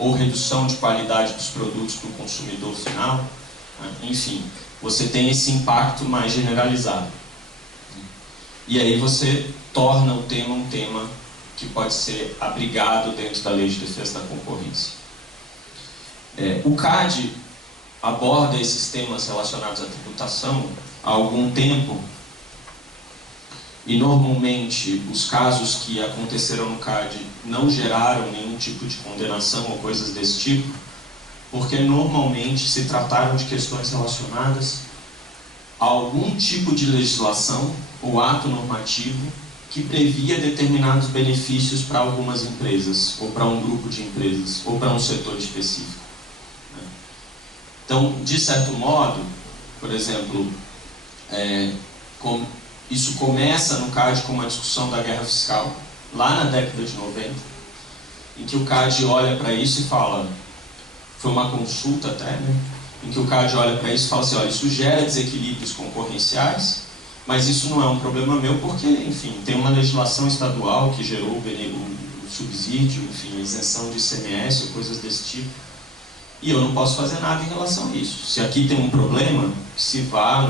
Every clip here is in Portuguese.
ou redução de qualidade dos produtos para o consumidor final, né? Enfim, você tem esse impacto mais generalizado. E aí você torna o tema um tema que pode ser abrigado dentro da Lei de Defesa da Concorrência. O CAD aborda esses temas relacionados à tributação há algum tempo, e normalmente os casos que aconteceram no CAD não geraram nenhum tipo de condenação ou coisas desse tipo, porque normalmente se trataram de questões relacionadas a algum tipo de legislação ou ato normativo que previa determinados benefícios para algumas empresas, ou para um grupo de empresas, ou para um setor específico. Então, de certo modo, por exemplo, isso começa no CAD com uma discussão da guerra fiscal, lá na década de 90, em que o CAD olha para isso e fala, foi uma consulta até, né? Em que o CAD olha para isso e fala assim, olha, isso gera desequilíbrios concorrenciais, mas isso não é um problema meu porque, enfim, tem uma legislação estadual que gerou o subsídio, enfim, a isenção de ICMS ou coisas desse tipo, e eu não posso fazer nada em relação a isso. Se aqui tem um problema, se vá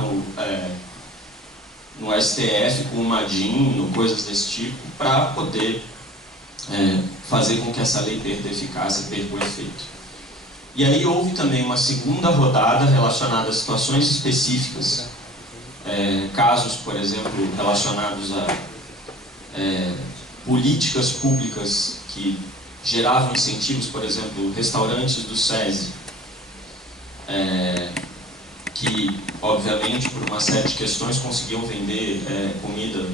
no STF com uma DIN ou coisas desse tipo, para poder fazer com que essa lei perca eficácia, perca o efeito. E aí houve também uma segunda rodada relacionada a situações específicas, casos, por exemplo, relacionados a políticas públicas que geravam incentivos, por exemplo, restaurantes do SESI, que, obviamente, por uma série de questões conseguiam vender comida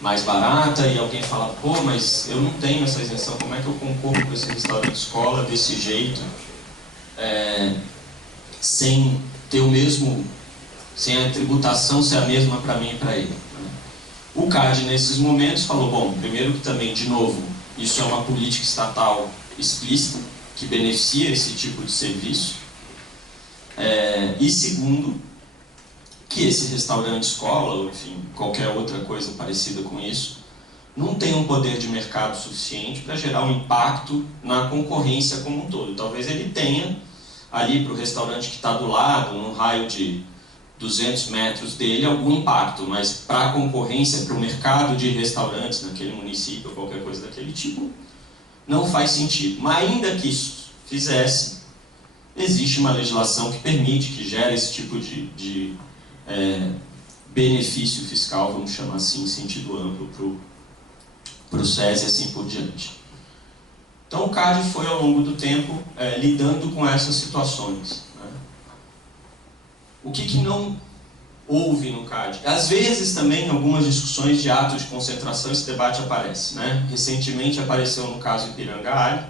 mais barata, e alguém fala, pô, mas eu não tenho essa isenção, como é que eu concorro com esse restaurante escola desse jeito, sem ter o mesmo, sem a tributação ser a mesma para mim e para ele. O CAD, nesses momentos, falou, bom, primeiro que também, de novo, isso é uma política estatal explícita, que beneficia esse tipo de serviço, e segundo, que esse restaurante escola, ou enfim, qualquer outra coisa parecida com isso, não tem um poder de mercado suficiente para gerar um impacto na concorrência como um todo. Talvez ele tenha ali para o restaurante que está do lado, num raio de 200 metros dele, algum impacto, mas para a concorrência, para o mercado de restaurantes naquele município ou qualquer coisa daquele tipo, não faz sentido. Mas ainda que isso fizesse, existe uma legislação que permite, que gera esse tipo de benefício fiscal, vamos chamar assim, em sentido amplo, para o SES e assim por diante. Então o CAD foi, ao longo do tempo, lidando com essas situações. Né? O que não houve no CAD? Às vezes também, em algumas discussões de atos de concentração, esse debate aparece. Né? Recentemente apareceu no caso Ipiranga Ali,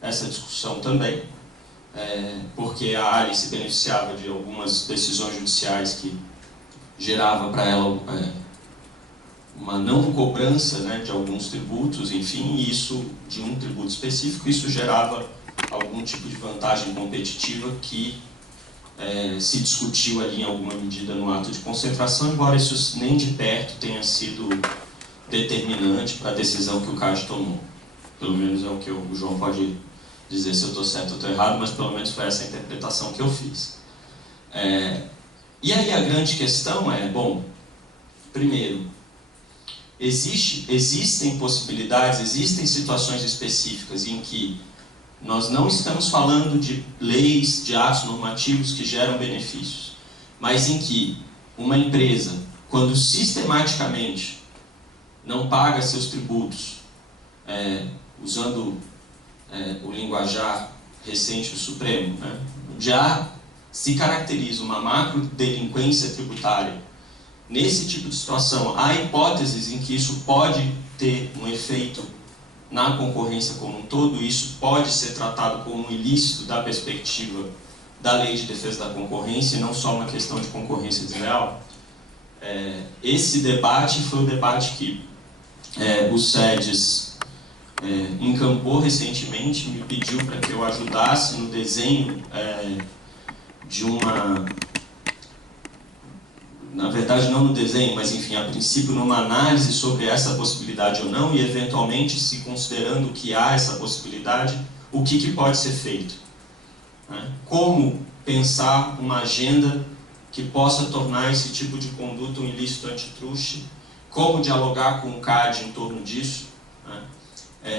essa discussão também, porque a Ali se beneficiava de algumas decisões judiciais que gerava para ela uma não cobrança, né, de alguns tributos, enfim, e isso, de um tributo específico, isso gerava algum tipo de vantagem competitiva que se discutiu ali em alguma medida no ato de concentração, embora isso nem de perto tenha sido determinante para a decisão que o CAD tomou. Pelo menos é o que o João pode dizer se eu estou certo ou estou errado, mas pelo menos foi essa a interpretação que eu fiz. E aí a grande questão bom, primeiro, existem possibilidades, existem situações específicas em que nós não estamos falando de leis, de atos normativos que geram benefícios, mas em que uma empresa, quando sistematicamente não paga seus tributos, usando o linguajar recente do Supremo, né, já se caracteriza uma macrodelinquência tributária. Nesse tipo de situação, há hipóteses em que isso pode ter um efeito na concorrência como um todo, e isso pode ser tratado como um ilícito da perspectiva da Lei de Defesa da Concorrência, e não só uma questão de concorrência desleal. Esse debate foi o debate que o SEDES encampou recentemente, me pediu para que eu ajudasse no desenho de uma... Na verdade, não no desenho, mas enfim, a princípio numa análise sobre essa possibilidade ou não, e eventualmente, se considerando que há essa possibilidade, o que pode ser feito, né? Como pensar uma agenda que possa tornar esse tipo de conduta um ilícito antitruste, como dialogar com o CAD em torno disso, né?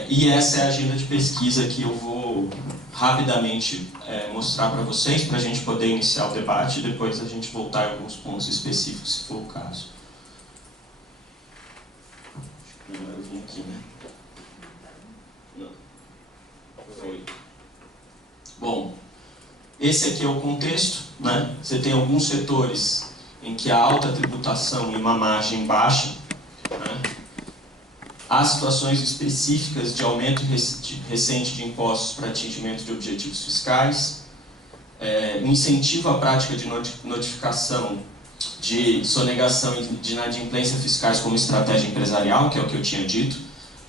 E essa é a agenda de pesquisa que eu vou rapidamente mostrar para vocês, para a gente poder iniciar o debate e depois a gente voltar em alguns pontos específicos, se for o caso. Agora eu vim aqui, né? Não. Foi. Bom, esse aqui é o contexto, né? Você tem alguns setores em que há alta tributação e uma margem baixa, né? Há situações específicas de aumento recente de impostos para atingimento de objetivos fiscais, incentivo à prática de notificação de sonegação e de inadimplência fiscais como estratégia empresarial, que é o que eu tinha dito.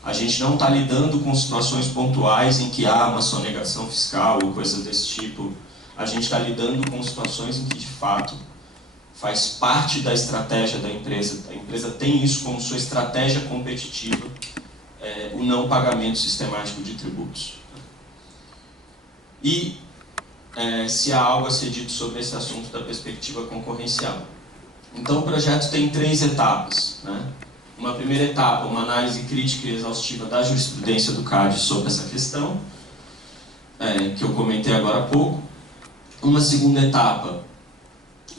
A gente não está lidando com situações pontuais em que há uma sonegação fiscal ou coisas desse tipo. A gente está lidando com situações em que, de fato, faz parte da estratégia da empresa. A empresa tem isso como sua estratégia competitiva, o não pagamento sistemático de tributos. E se há algo a ser dito sobre esse assunto da perspectiva concorrencial. Então o projeto tem 3 etapas, né? Uma primeira etapa, uma análise crítica e exaustiva da jurisprudência do CAD sobre essa questão, que eu comentei agora há pouco. Uma segunda etapa,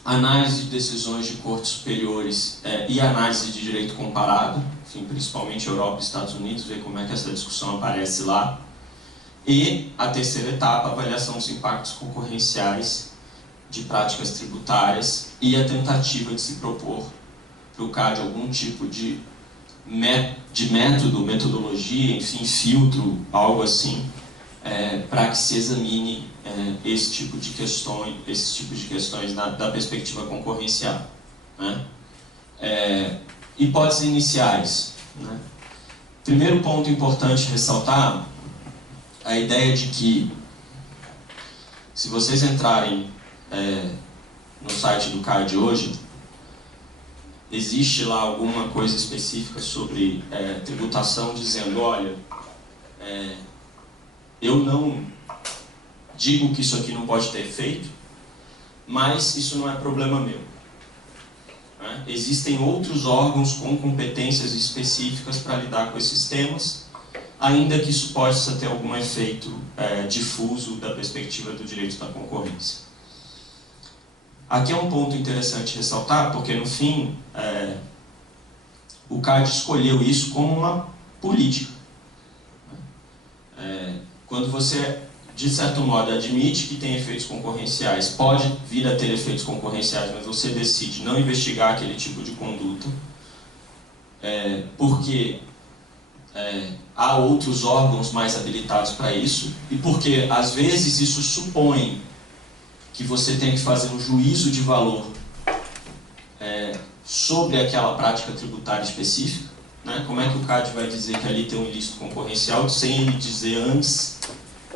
análise de decisões de cortes superiores e análise de direito comparado, enfim, principalmente Europa e Estados Unidos, ver como é que essa discussão aparece lá. E a terceira etapa, avaliação dos impactos concorrenciais de práticas tributárias e a tentativa de se propor para o CAD algum tipo de método, metodologia, enfim, filtro, algo assim, para que se examine esse tipo de questões da perspectiva concorrencial, né? Hipóteses iniciais, né? Primeiro ponto importante ressaltar a ideia de que, se vocês entrarem no site do CAD hoje, existe lá alguma coisa específica sobre tributação, dizendo, olha, eu não digo que isso aqui não pode ter efeito, mas isso não é problema meu, né? Existem outros órgãos com competências específicas para lidar com esses temas, ainda que isso possa ter algum efeito difuso da perspectiva do direito da concorrência. Aqui é um ponto interessante ressaltar, porque no fim o CAD escolheu isso como uma política. Quando você, de certo modo, admite que tem efeitos concorrenciais, pode vir a ter efeitos concorrenciais, mas você decide não investigar aquele tipo de conduta, porque há outros órgãos mais habilitados para isso, e porque, às vezes, isso supõe que você tem que fazer um juízo de valor sobre aquela prática tributária específica, né? Como é que o CAD vai dizer que ali tem um ilícito concorrencial sem ele dizer antes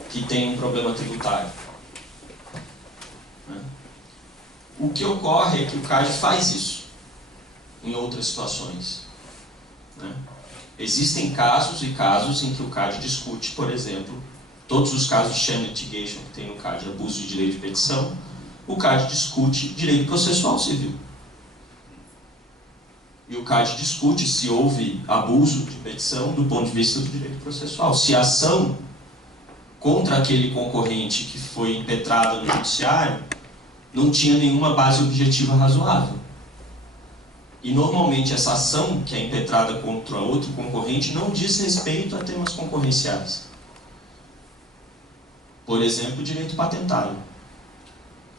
que tem um problema tributário, né? O que ocorre é que o CAD faz isso em outras situações, né? Existem casos e casos em que o CAD discute, por exemplo, todos os casos de sham litigation que tem no CAD, abuso de direito de petição, o CAD discute direito processual civil. E o CAD discute se houve abuso de petição do ponto de vista do direito processual. Se a ação contra aquele concorrente que foi impetrada no judiciário não tinha nenhuma base objetiva razoável. E normalmente essa ação que é impetrada contra outro concorrente não diz respeito a temas concorrenciais. Por exemplo, direito patentário.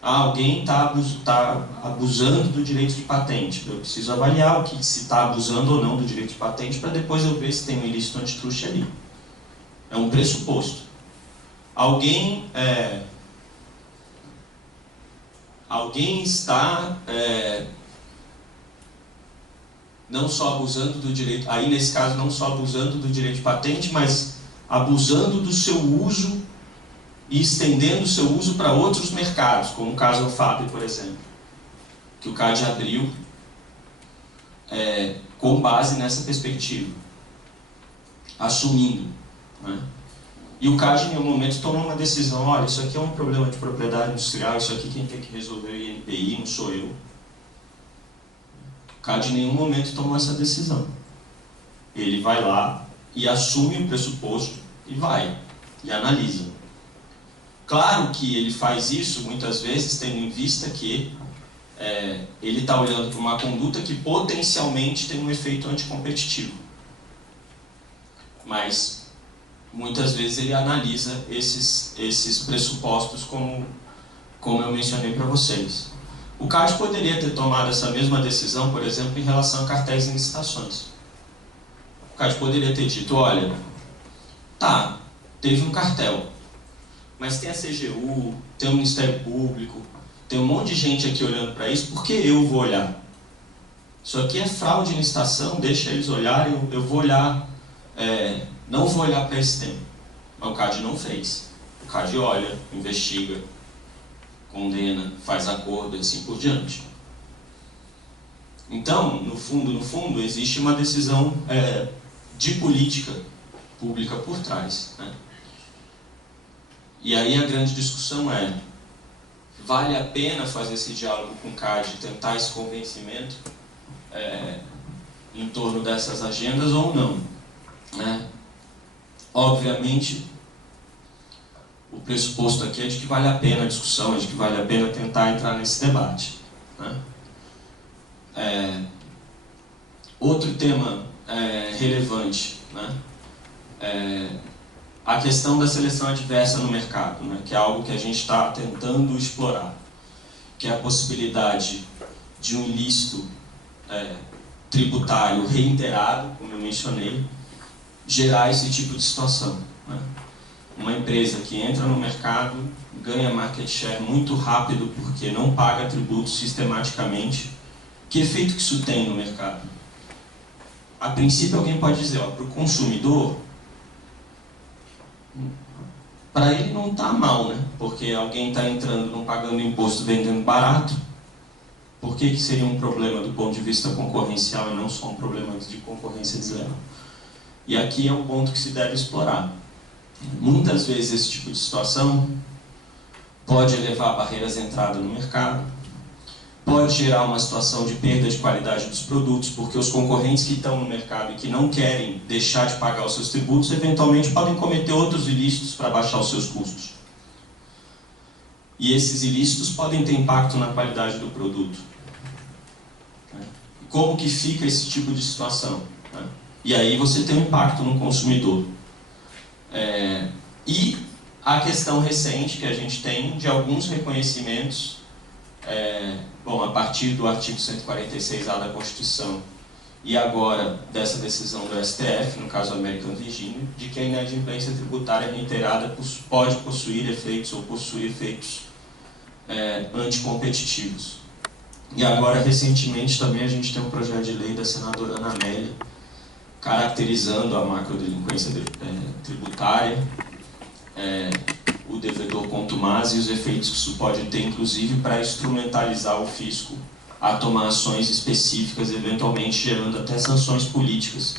Alguém está abusando do direito de patente. Eu preciso avaliar o que se está abusando ou não do direito de patente para depois eu ver se tem um ilícito antitruste ali. É um pressuposto. Alguém está não só abusando do direito, aí nesse caso não só abusando do direito de patente, mas abusando do seu uso e estendendo o seu uso para outros mercados, como o caso Alfap, por exemplo, que o CAD abriu com base nessa perspectiva, assumindo, né? E o CAD em nenhum momento tomou uma decisão, olha, isso aqui é um problema de propriedade industrial, isso aqui quem tem que resolver é o INPI, não sou eu. O CAD em nenhum momento tomou essa decisão. Ele vai lá e assume o pressuposto e vai, e analisa. Claro que ele faz isso, muitas vezes, tendo em vista que ele está olhando para uma conduta que potencialmente tem um efeito anticompetitivo. Mas, muitas vezes, ele analisa esses pressupostos como eu mencionei para vocês. O CAD poderia ter tomado essa mesma decisão, por exemplo, em relação a cartéis e licitações. O CAD poderia ter dito, olha, tá, teve um cartel, mas tem a CGU, tem o Ministério Público, tem um monte de gente aqui olhando para isso, por que eu vou olhar? Isso aqui é fraude em licitação, deixa eles olharem, eu vou olhar, não vou olhar para esse tema. Mas o CAD não fez. O CAD olha, investiga, condena, faz acordo e assim por diante. Então, no fundo, existe uma decisão de política pública por trás, né? E aí a grande discussão é, vale a pena fazer esse diálogo com o CAD, tentar esse convencimento em torno dessas agendas ou não, né? Obviamente, o pressuposto aqui é de que vale a pena a discussão, é de que vale a pena tentar entrar nesse debate, né? Outro tema relevante, né? A questão da seleção adversa no mercado, né? Que é algo que a gente está tentando explorar, que é a possibilidade de um ilícito tributário reiterado, como eu mencionei, gerar esse tipo de situação, né? Uma empresa que entra no mercado, ganha market share muito rápido porque não paga tributos sistematicamente. Que efeito que isso tem no mercado? A princípio alguém pode dizer, para o consumidor, para ele não está mal, né? Porque alguém está entrando, não pagando imposto, vendendo barato. Por que seria um problema do ponto de vista concorrencial e não só um problema de concorrência desleal? E aqui é um ponto que se deve explorar. Muitas vezes esse tipo de situação pode levar a barreiras de entrada no mercado, pode gerar uma situação de perda de qualidade dos produtos, porque os concorrentes que estão no mercado e que não querem deixar de pagar os seus tributos, eventualmente podem cometer outros ilícitos para baixar os seus custos. E esses ilícitos podem ter impacto na qualidade do produto. Como que fica esse tipo de situação? E aí você tem um impacto no consumidor. E a questão recente que a gente tem de alguns reconhecimentos, a partir do artigo 146A da Constituição e agora dessa decisão do STF, no caso American Virginia, de que a inadimplência tributária reiterada pode possuir efeitos ou possui efeitos anticompetitivos. E agora, recentemente, também a gente tem um projeto de lei da senadora Ana Amélia, caracterizando a macrodelinquência tributária, o devedor contumaz e os efeitos que isso pode ter, inclusive, para instrumentalizar o fisco a tomar ações específicas, eventualmente gerando até sanções políticas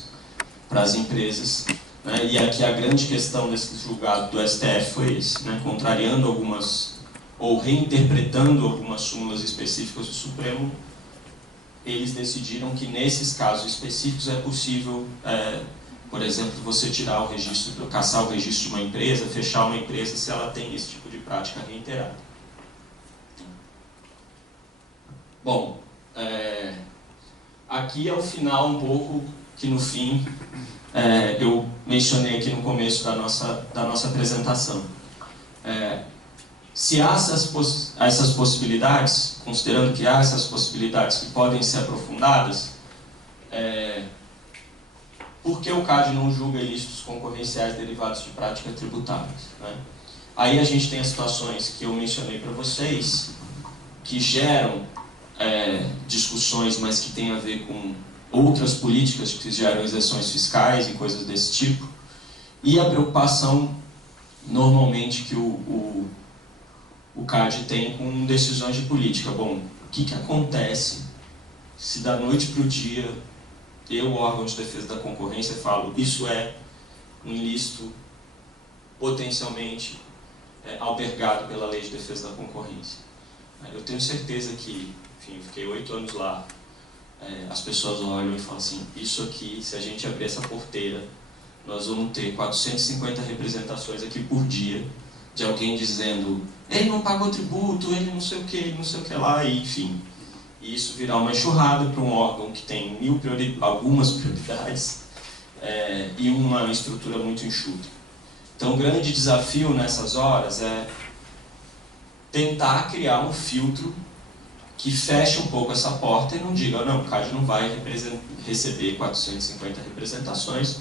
para as empresas, né? E aqui a grande questão desse julgado do STF foi esse, né? Contrariando algumas, ou reinterpretando algumas súmulas específicas do Supremo, eles decidiram que nesses casos específicos é possível, por exemplo, você tirar o registro, cassar o registro de uma empresa, fechar uma empresa se ela tem esse tipo de prática reiterada. Bom, aqui é o final um pouco que no fim eu mencionei aqui no começo da nossa apresentação. Se há essas possibilidades, considerando que há essas possibilidades que podem ser aprofundadas, por que o CAD não julga ilícitos concorrenciais derivados de práticas tributárias, né? Aí a gente tem as situações que eu mencionei para vocês, que geram discussões, mas que têm a ver com outras políticas que geram isenções fiscais e coisas desse tipo, e a preocupação, normalmente, que o CAD tem com decisões de política. Bom, o que acontece se da noite para o dia eu, o órgão de defesa da concorrência, falo isso é um ilícito potencialmente albergado pela Lei de Defesa da Concorrência. Eu tenho certeza que, enfim, eu fiquei 8 anos lá, as pessoas olham e falam assim, isso aqui, se a gente abrir essa porteira, nós vamos ter 450 representações aqui por dia, de alguém dizendo, ele não pagou tributo, ele não sei o que, ele não sei o que lá, e, enfim. E isso virar uma enxurrada para um órgão que tem algumas prioridades e uma estrutura muito enxuta. Então o grande desafio nessas horas é tentar criar um filtro que feche um pouco essa porta e não diga, não, o CAD não vai receber 450 representações.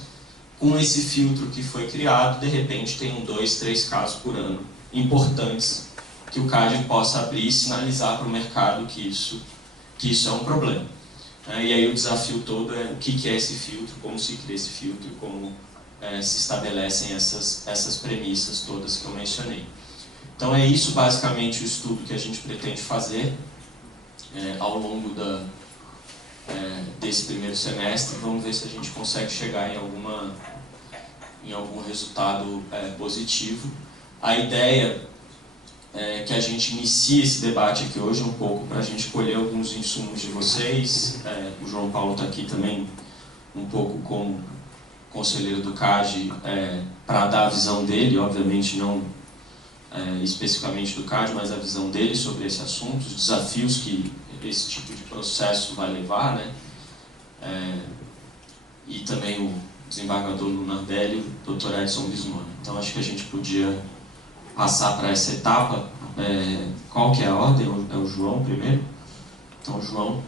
Com esse filtro que foi criado, de repente tem 2, 3 casos por ano importantes que o CAD possa abrir e sinalizar para o mercado que isso é um problema. E aí o desafio todo é o que é esse filtro, como se cria esse filtro e como se estabelecem essas premissas todas que eu mencionei. Então é isso basicamente o estudo que a gente pretende fazer ao longo desse primeiro semestre. Vamos ver se a gente consegue chegar em algum resultado positivo. A ideia é que a gente inicie esse debate aqui hoje um pouco para a gente colher alguns insumos de vocês. O João Paulo está aqui também um pouco como conselheiro do CAD para dar a visão dele, obviamente não especificamente do CAD, mas a visão dele sobre esse assunto, os desafios que esse tipo de processo vai levar, né? E também o desembargador Lunardelli e o Dr. Edson Bismone. Então acho que a gente podia passar para essa etapa. Qual que é a ordem? É o João primeiro? Então, João.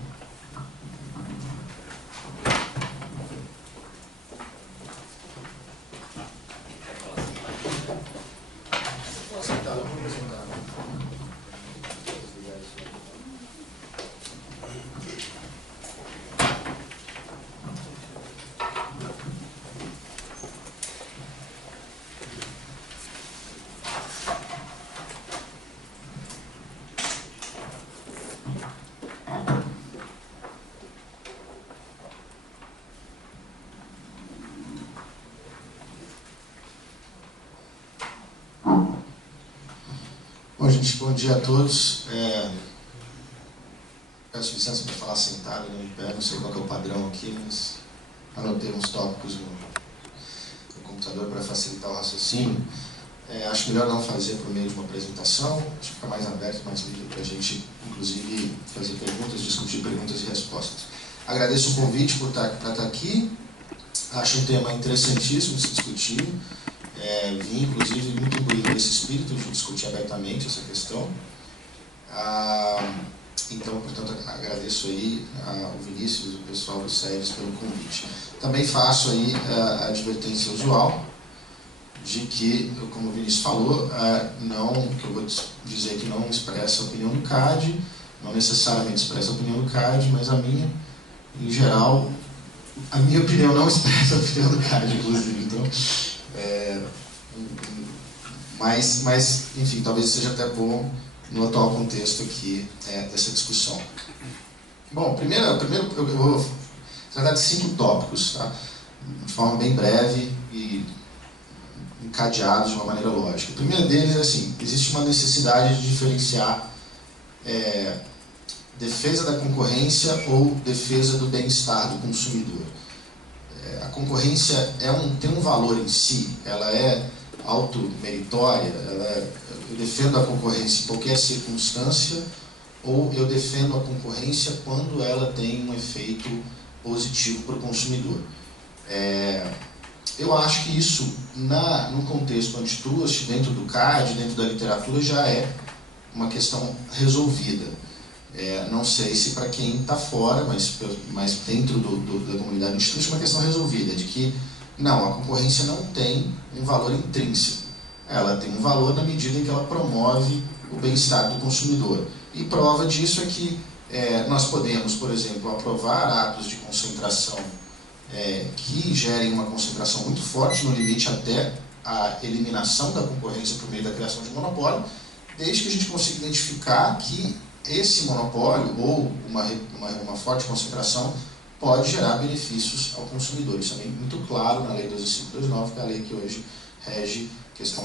Bom, gente, bom dia a todos. Peço licença para falar sentado, não em pé, não sei qual que é o padrão aqui, mas anotei uns tópicos no computador para facilitar o raciocínio. Acho melhor não fazer por meio de uma apresentação, acho que fica mais aberto, mais livre para a gente, inclusive, fazer perguntas, discutir perguntas e respostas. Agradeço o convite para estar aqui, acho um tema interessantíssimo de se discutir. Vim, inclusive, muito imbuído nesse espírito de discutir abertamente essa questão. Então, portanto, agradeço aí ao Vinícius e o pessoal do SERES pelo convite. Também faço aí a advertência usual de que, como o Vinícius falou, que eu vou dizer que não expressa a opinião do CAD, não necessariamente expressa a opinião do CAD, mas a minha, em geral, a minha opinião não expressa a opinião do CAD, inclusive. Então, mas, enfim, talvez seja até bom no atual contexto aqui dessa discussão. Bom, primeiro eu vou tratar de 5 tópicos, tá? De forma bem breve e encadeados de uma maneira lógica. O primeiro deles é assim, existe uma necessidade de diferenciar defesa da concorrência ou defesa do bem-estar do consumidor. A concorrência tem um valor em si, ela é automeritória, eu defendo a concorrência em qualquer circunstância, ou eu defendo a concorrência quando ela tem um efeito positivo para o consumidor. Eu acho que isso, no contexto antitrust, dentro do CAD, dentro da literatura, já é uma questão resolvida. Não sei se para quem está fora, mas dentro da comunidade antitrust é uma questão resolvida, de que não, a concorrência não tem um valor intrínseco. Ela tem um valor na medida em que ela promove o bem-estar do consumidor. E prova disso é que nós podemos, por exemplo, aprovar atos de concentração que gerem uma concentração muito forte, no limite até a eliminação da concorrência por meio da criação de monopólio, desde que a gente consiga identificar que esse monopólio ou uma forte concentração pode gerar benefícios ao consumidor. Isso é muito claro na Lei 12.529, que é a lei que hoje rege questão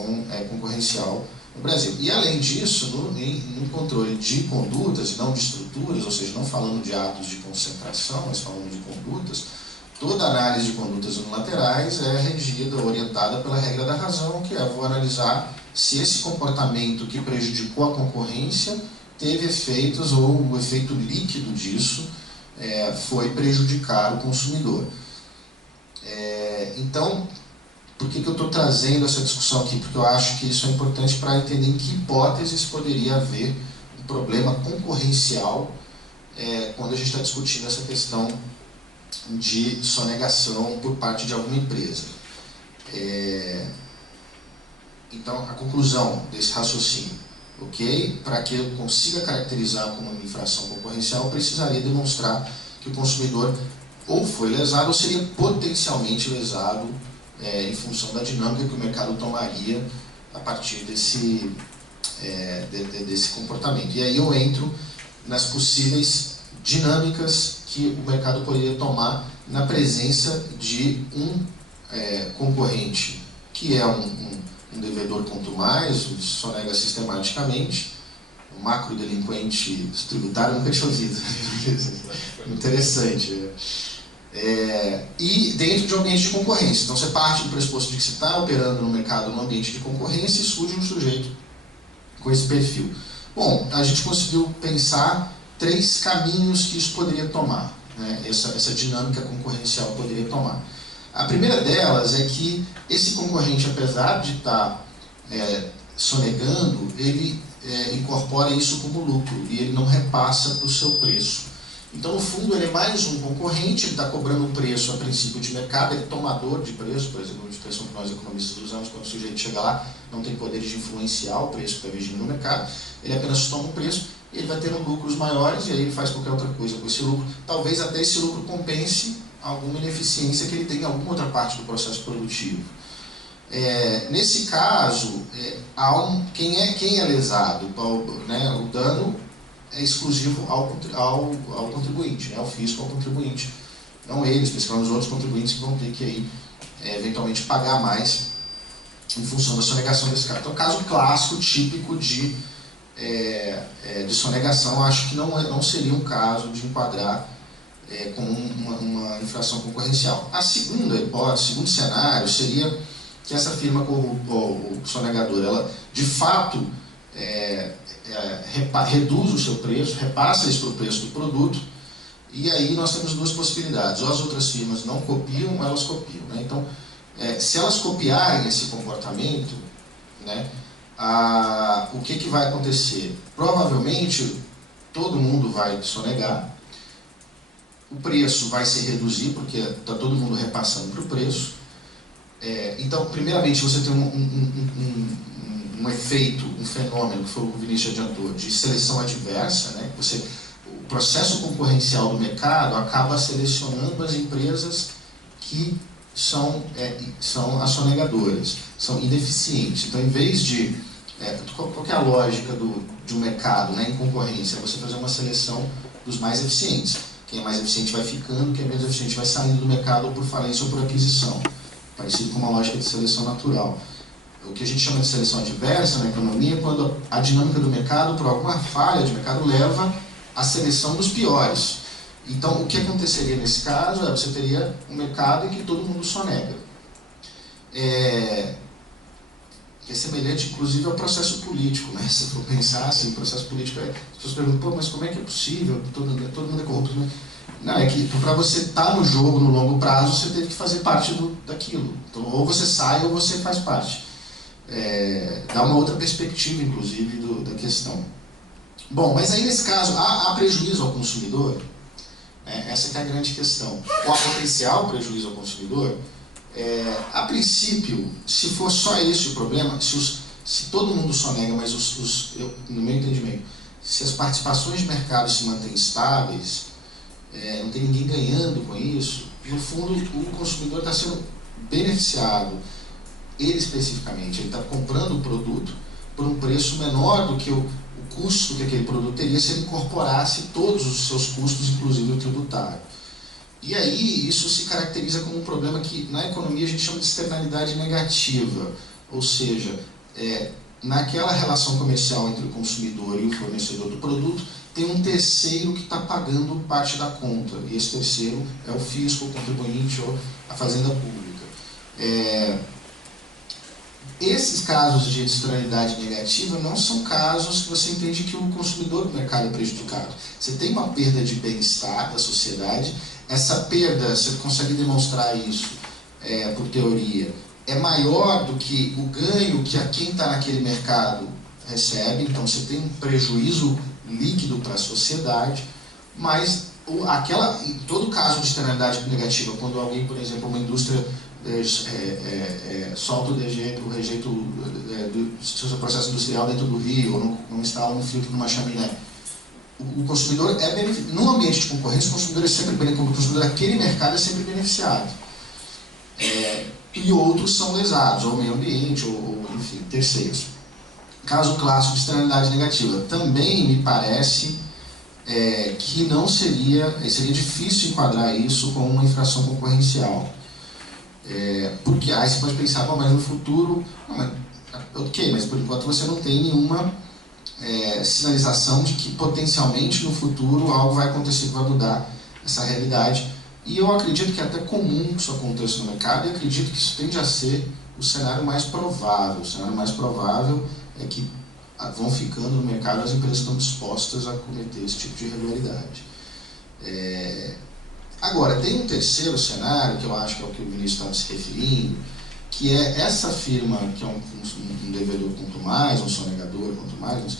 concorrencial no Brasil. E além disso, no controle de condutas e não de estruturas, ou seja, não falando de atos de concentração, mas falando de condutas, toda análise de condutas unilaterais é regida, orientada pela regra da razão, que é: vou analisar se esse comportamento que prejudicou a concorrência teve efeitos, ou o efeito líquido disso foi prejudicar o consumidor. Então, por que eu estou trazendo essa discussão aqui? Porque eu acho que isso é importante para entender em que hipóteses poderia haver um problema concorrencial quando a gente está discutindo essa questão de sonegação por parte de alguma empresa. Então, a conclusão desse raciocínio, ok? Para que eu consiga caracterizar como uma infração concorrencial, eu precisaria demonstrar que o consumidor ou foi lesado ou seria potencialmente lesado em função da dinâmica que o mercado tomaria a partir desse comportamento. E aí eu entro nas possíveis dinâmicas que o mercado poderia tomar na presença de um concorrente que é um devedor quanto mais, sonega sistematicamente, um macrodelinquente tributário, nunca tinha ouvido. Interessante. E dentro de um ambiente de concorrência. Então você parte do pressuposto de que você está operando no mercado num ambiente de concorrência e surge um sujeito com esse perfil. Bom, a gente conseguiu pensar 3 caminhos que isso poderia tomar, né? Essa dinâmica concorrencial poderia tomar. A primeira delas é que esse concorrente, apesar de estar sonegando, ele incorpora isso como lucro e ele não repassa para o seu preço. Então, no fundo, ele é mais um concorrente, ele está cobrando um preço a princípio de mercado, ele é tomador de preço, por exemplo, a expressão que nós economistas usamos, quando o sujeito chega lá, não tem poder de influenciar o preço que está vigindo no mercado, ele apenas toma o preço e ele vai tendo lucros maiores e aí ele faz qualquer outra coisa com esse lucro. Talvez até esse lucro compense alguma ineficiência que ele tem em alguma outra parte do processo produtivo. Nesse caso, quem é lesado? O dano é exclusivo ao contribuinte, ao fisco, ao contribuinte. Não eles, principalmente os outros contribuintes que vão ter que aí, eventualmente pagar mais em função da sonegação desse caso. Então, caso clássico, típico de sonegação, acho que não seria um caso de enquadrar como uma infração concorrencial. A segunda hipótese, o segundo cenário, seria que essa firma o sonegador, ela de fato reduz o seu preço, repassa isso para o preço do produto, e aí nós temos 2 possibilidades: ou as outras firmas não copiam, ou elas copiam, né? Então, se elas copiarem esse comportamento, né, o que vai acontecer? Provavelmente todo mundo vai sonegar, o preço vai se reduzir, porque está todo mundo repassando para o preço. Então, primeiramente, você tem um efeito, um fenômeno, que foi o Vinícius adiantou, de seleção adversa, né? O processo concorrencial do mercado acaba selecionando as empresas que são as sonegadoras, são ineficientes. Então, em vez de... qual que é a lógica de um mercado, né, em concorrência? É você fazer uma seleção dos mais eficientes. Quem é mais eficiente vai ficando, quem é menos eficiente vai saindo do mercado, ou por falência ou por aquisição. Parecido com uma lógica de seleção natural. O que a gente chama de seleção adversa na economia é quando a dinâmica do mercado, por alguma falha de mercado, leva à seleção dos piores. Então, o que aconteceria nesse caso é você teria um mercado em que todo mundo sonega. Que é semelhante, inclusive, ao processo político, né? Se for pensar assim, o processo político as pessoas perguntam, mas como é que é possível? Todo mundo é corrupto. Não, é que para você estar no jogo no longo prazo, você teve que fazer parte daquilo. Então, ou você sai ou você faz parte. Dá uma outra perspectiva, inclusive, da questão. Bom, mas aí nesse caso, há prejuízo ao consumidor? Essa que é a grande questão. Ou há potencial prejuízo ao consumidor? A princípio, se for só esse o problema, se todo mundo sonega, mas no meu entendimento, se as participações de mercado se mantêm estáveis, não tem ninguém ganhando com isso, no fundo o consumidor está sendo beneficiado. Ele especificamente, ele está comprando o produto por um preço menor do que o custo que aquele produto teria se ele incorporasse todos os seus custos, inclusive o tributário. E aí isso se caracteriza como um problema que na economia a gente chama de externalidade negativa, Ou seja, naquela relação comercial entre o consumidor e o fornecedor do produto, tem um terceiro que está pagando parte da conta, e esse terceiro é o fisco, o contribuinte ou a fazenda pública. Esses casos de externalidade negativa não são casos que você entende que o consumidor do mercado é prejudicado. Você tem uma perda de bem-estar da sociedade, essa perda, você consegue demonstrar isso por teoria, é maior do que o ganho que quem está naquele mercado recebe, então você tem um prejuízo líquido para a sociedade, mas em todo caso de externalidade negativa, quando alguém, por exemplo, uma indústria solta o rejeito do seu processo industrial dentro do rio, ou não instala um filtro numa chaminé, o consumidor é beneficiado. Num ambiente de concorrência, o consumidor é sempre beneficiado, o consumidor daquele mercado é sempre beneficiado. E outros são lesados, ou meio ambiente, ou enfim, terceiros. Caso clássico de externalidade negativa, também me parece que não seria difícil enquadrar isso como uma infração concorrencial. Porque aí você pode pensar, mas no futuro, mas por enquanto você não tem nenhuma sinalização de que potencialmente no futuro algo vai acontecer que vai mudar essa realidade. E eu acredito que é até comum que isso aconteça no mercado, e acredito que isso tende a ser o cenário mais provável. O cenário mais provável é que vão ficando no mercado as empresas que estão dispostas a cometer esse tipo de irregularidade. Agora, tem um terceiro cenário, que eu acho que é o que o ministro estava se referindo, que é essa firma, que é um devedor quanto mais, um sonegador quanto mais,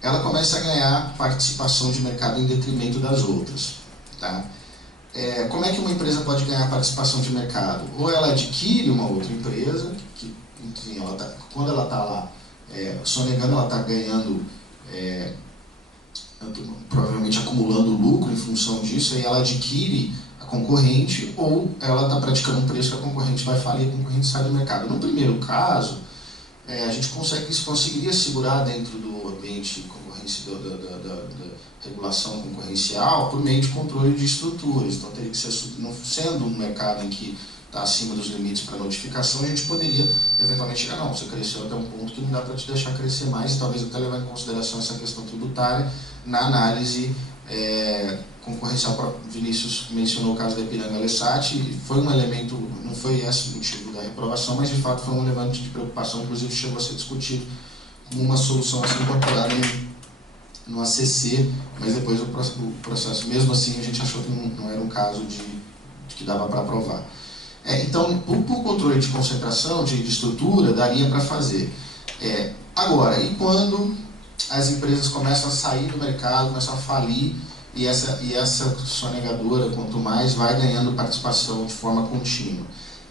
ela começa a ganhar participação de mercado em detrimento das outras. Tá? Como é que uma empresa pode ganhar participação de mercado? Ou ela adquire uma outra empresa, que, enfim, quando ela está lá sonegando, ela está ganhando, provavelmente acumulando lucro em função disso, aí ela adquire a concorrente, ou ela está praticando um preço que a concorrente vai falir, a concorrente sai do mercado. No primeiro caso, a gente conseguiria segurar dentro do ambiente de concorrência, da regulação concorrencial, por meio de controle de estruturas. Então teria que ser, não sendo um mercado em que está acima dos limites para notificação, a gente poderia eventualmente chegar, não, você cresceu até um ponto que não dá para te deixar crescer mais, e talvez até levar em consideração essa questão tributária na análise concorrencial. Vinícius mencionou o caso da Ipiranga Lessati, foi um elemento, não foi esse o motivo da reprovação, mas de fato foi um elemento de preocupação, inclusive chegou a ser discutido como uma solução a ser incorporada no ACC, mas depois o processo, mesmo assim, a gente achou que não era um caso de que dava para aprovar. Então, por controle de concentração, de estrutura, daria para fazer. Agora, e quando as empresas começam a sair do mercado, começam a falir, e essa sonegadora, quanto mais, vai ganhando participação de forma contínua?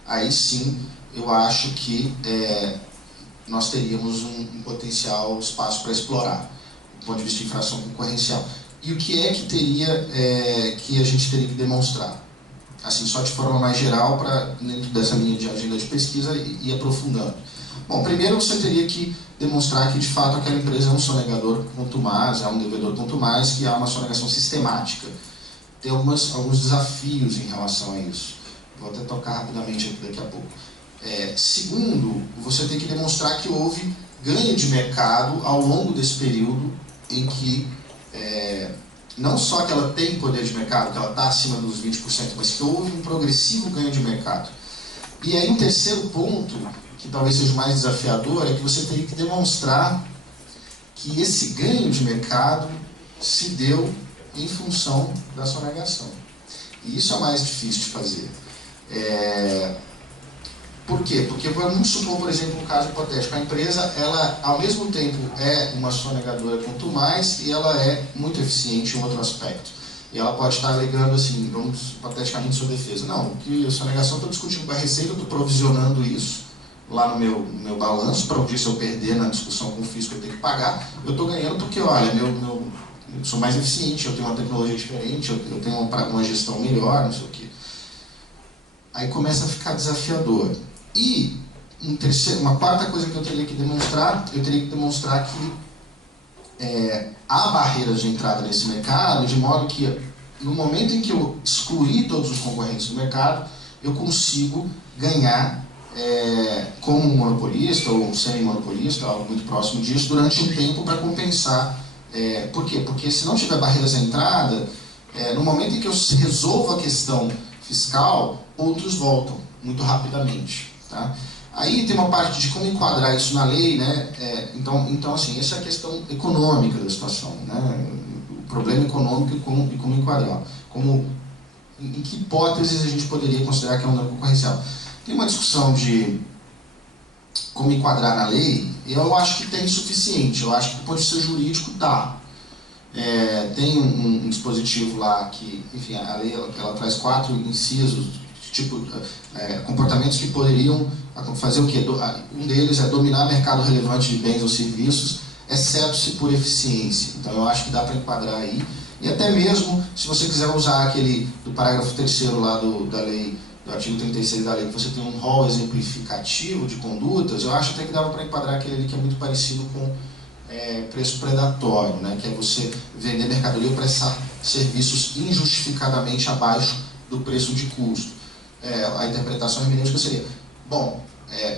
Aí sim, eu acho que nós teríamos um potencial espaço para explorar, do ponto de vista de infração concorrencial. E o que é que que a gente teria que demonstrar? Assim, só de forma mais geral, dentro dessa linha de agenda de pesquisa, e aprofundando. Bom, primeiro você teria que demonstrar que, de fato, aquela empresa é um sonegador contumaz, é um devedor contumaz, que há uma sonegação sistemática. Tem alguns desafios em relação a isso. Vou até tocar rapidamente aqui daqui a pouco. Segundo, você tem que demonstrar que houve ganho de mercado ao longo desse período em que não só que ela tem poder de mercado, que ela está acima dos 20%, mas que houve um progressivo ganho de mercado. E aí um terceiro ponto, que talvez seja o mais desafiador, é que você teria que demonstrar que esse ganho de mercado se deu em função da sonegação. E isso é mais difícil de fazer. Por quê? Porque vamos supor, por exemplo, um caso hipotético. A empresa, ela, ao mesmo tempo, é uma sonegadora quanto mais, e ela é muito eficiente em outro aspecto. E ela pode estar alegando assim, vamos hipoteticamente sua defesa. Não, que a sonegação, estou discutindo com a Receita, estou provisionando isso lá no meu balanço, para um dia se eu perder na discussão com o fisco eu tenho que pagar, eu estou ganhando porque, olha, eu sou mais eficiente, eu tenho uma tecnologia diferente, eu tenho uma gestão melhor, não sei o quê. Aí começa a ficar desafiador. E uma quarta coisa que eu teria que demonstrar que há barreiras de entrada nesse mercado, de modo que no momento em que eu excluir todos os concorrentes do mercado, eu consigo ganhar como um monopolista ou um semi-monopolista, algo muito próximo disso, durante um tempo para compensar. Por quê? Porque se não tiver barreiras à entrada, no momento em que eu resolvo a questão fiscal, outros voltam muito rapidamente. Tá? Aí tem uma parte de como enquadrar isso na lei, né? Então, assim, essa é a questão econômica da situação, né? O problema econômico e como enquadrar. Em que hipóteses a gente poderia considerar que é um dano concorrencial? Tem uma discussão de como enquadrar na lei, eu acho que tem suficiente, eu acho que do ponto de vista jurídico dá. Tem um dispositivo lá que, enfim, a lei ela traz 4 incisos, tipo, comportamentos que poderiam fazer o quê? Um deles é dominar mercado relevante de bens ou serviços, exceto se por eficiência. Então eu acho que dá para enquadrar aí. E até mesmo, se você quiser usar aquele do parágrafo 3º lá da lei, do artigo 36 da lei, que você tem um rol exemplificativo de condutas, eu acho até que dava para enquadrar aquele ali que é muito parecido com preço predatório, né? Que é você vender mercadoria ou prestar serviços injustificadamente abaixo do preço de custo. A interpretação hermenêutica seria, bom,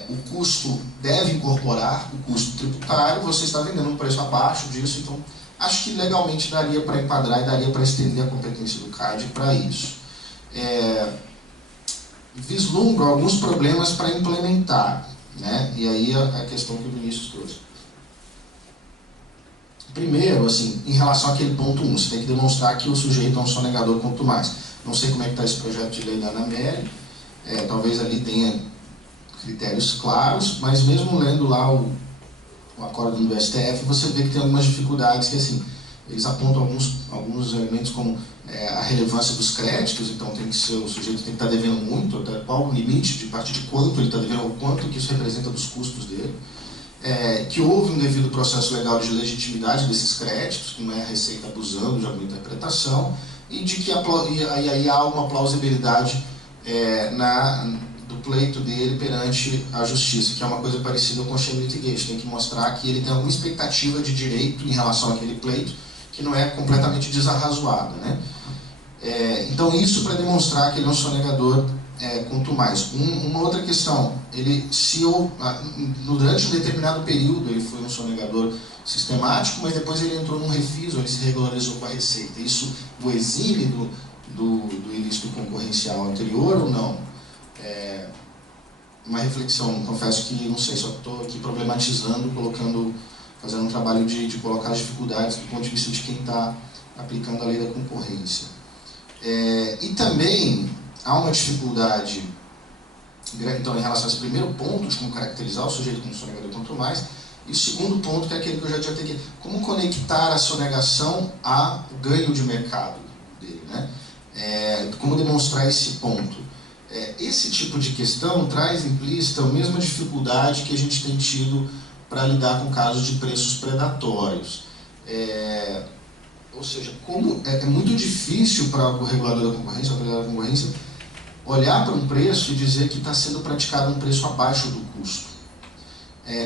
o custo deve incorporar o custo tributário, você está vendendo um preço abaixo disso, então acho que legalmente daria para enquadrar e daria para estender a competência do CAD para isso. Vislumbro alguns problemas para implementar, né? E aí a questão que o Vinícius trouxe. Primeiro, assim, em relação àquele ponto 1, você tem que demonstrar que o sujeito é um sonegador quanto mais. Não sei como é que está esse projeto de lei da Anameli, talvez ali tenha critérios claros, mas mesmo lendo lá o acórdão do STF, você vê que tem algumas dificuldades que, assim, eles apontam alguns elementos como a relevância dos créditos, então tem que ser, o sujeito tem que estar devendo muito, até qual o limite, de partir de quanto ele está devendo, ou quanto que isso representa dos custos dele. Que houve um devido processo legal de legitimidade desses créditos, que não é a Receita abusando de alguma interpretação, e de que aí há uma plausibilidade do pleito dele perante a justiça, que é uma coisa parecida com o sham litigation. Tem que mostrar que ele tem alguma expectativa de direito em relação àquele pleito, que não é completamente desarrazoada, né? Então isso para demonstrar que ele é um sonegador quanto mais. Uma outra questão, durante um determinado período ele foi um sonegador sistemático, mas depois ele entrou num refis, ou ele se regularizou com a Receita. Isso o exime do ilícito concorrencial anterior ou não? Uma reflexão, confesso que não sei, só estou aqui problematizando, fazendo um trabalho de colocar as dificuldades do ponto de vista de quem está aplicando a lei da concorrência. E também há uma dificuldade, então, em relação a esse primeiro ponto, de como caracterizar o sujeito como sonegador quanto mais, e o segundo ponto, que é aquele que eu já tinha aqui, como conectar a sonegação ao ganho de mercado dele, né? Como demonstrar esse ponto. Esse tipo de questão traz implícita a mesma dificuldade que a gente tem tido para lidar com casos de preços predatórios. Ou seja, como é muito difícil para o regulador da concorrência, o regulador da concorrência, olhar para um preço e dizer que está sendo praticado um preço abaixo do custo.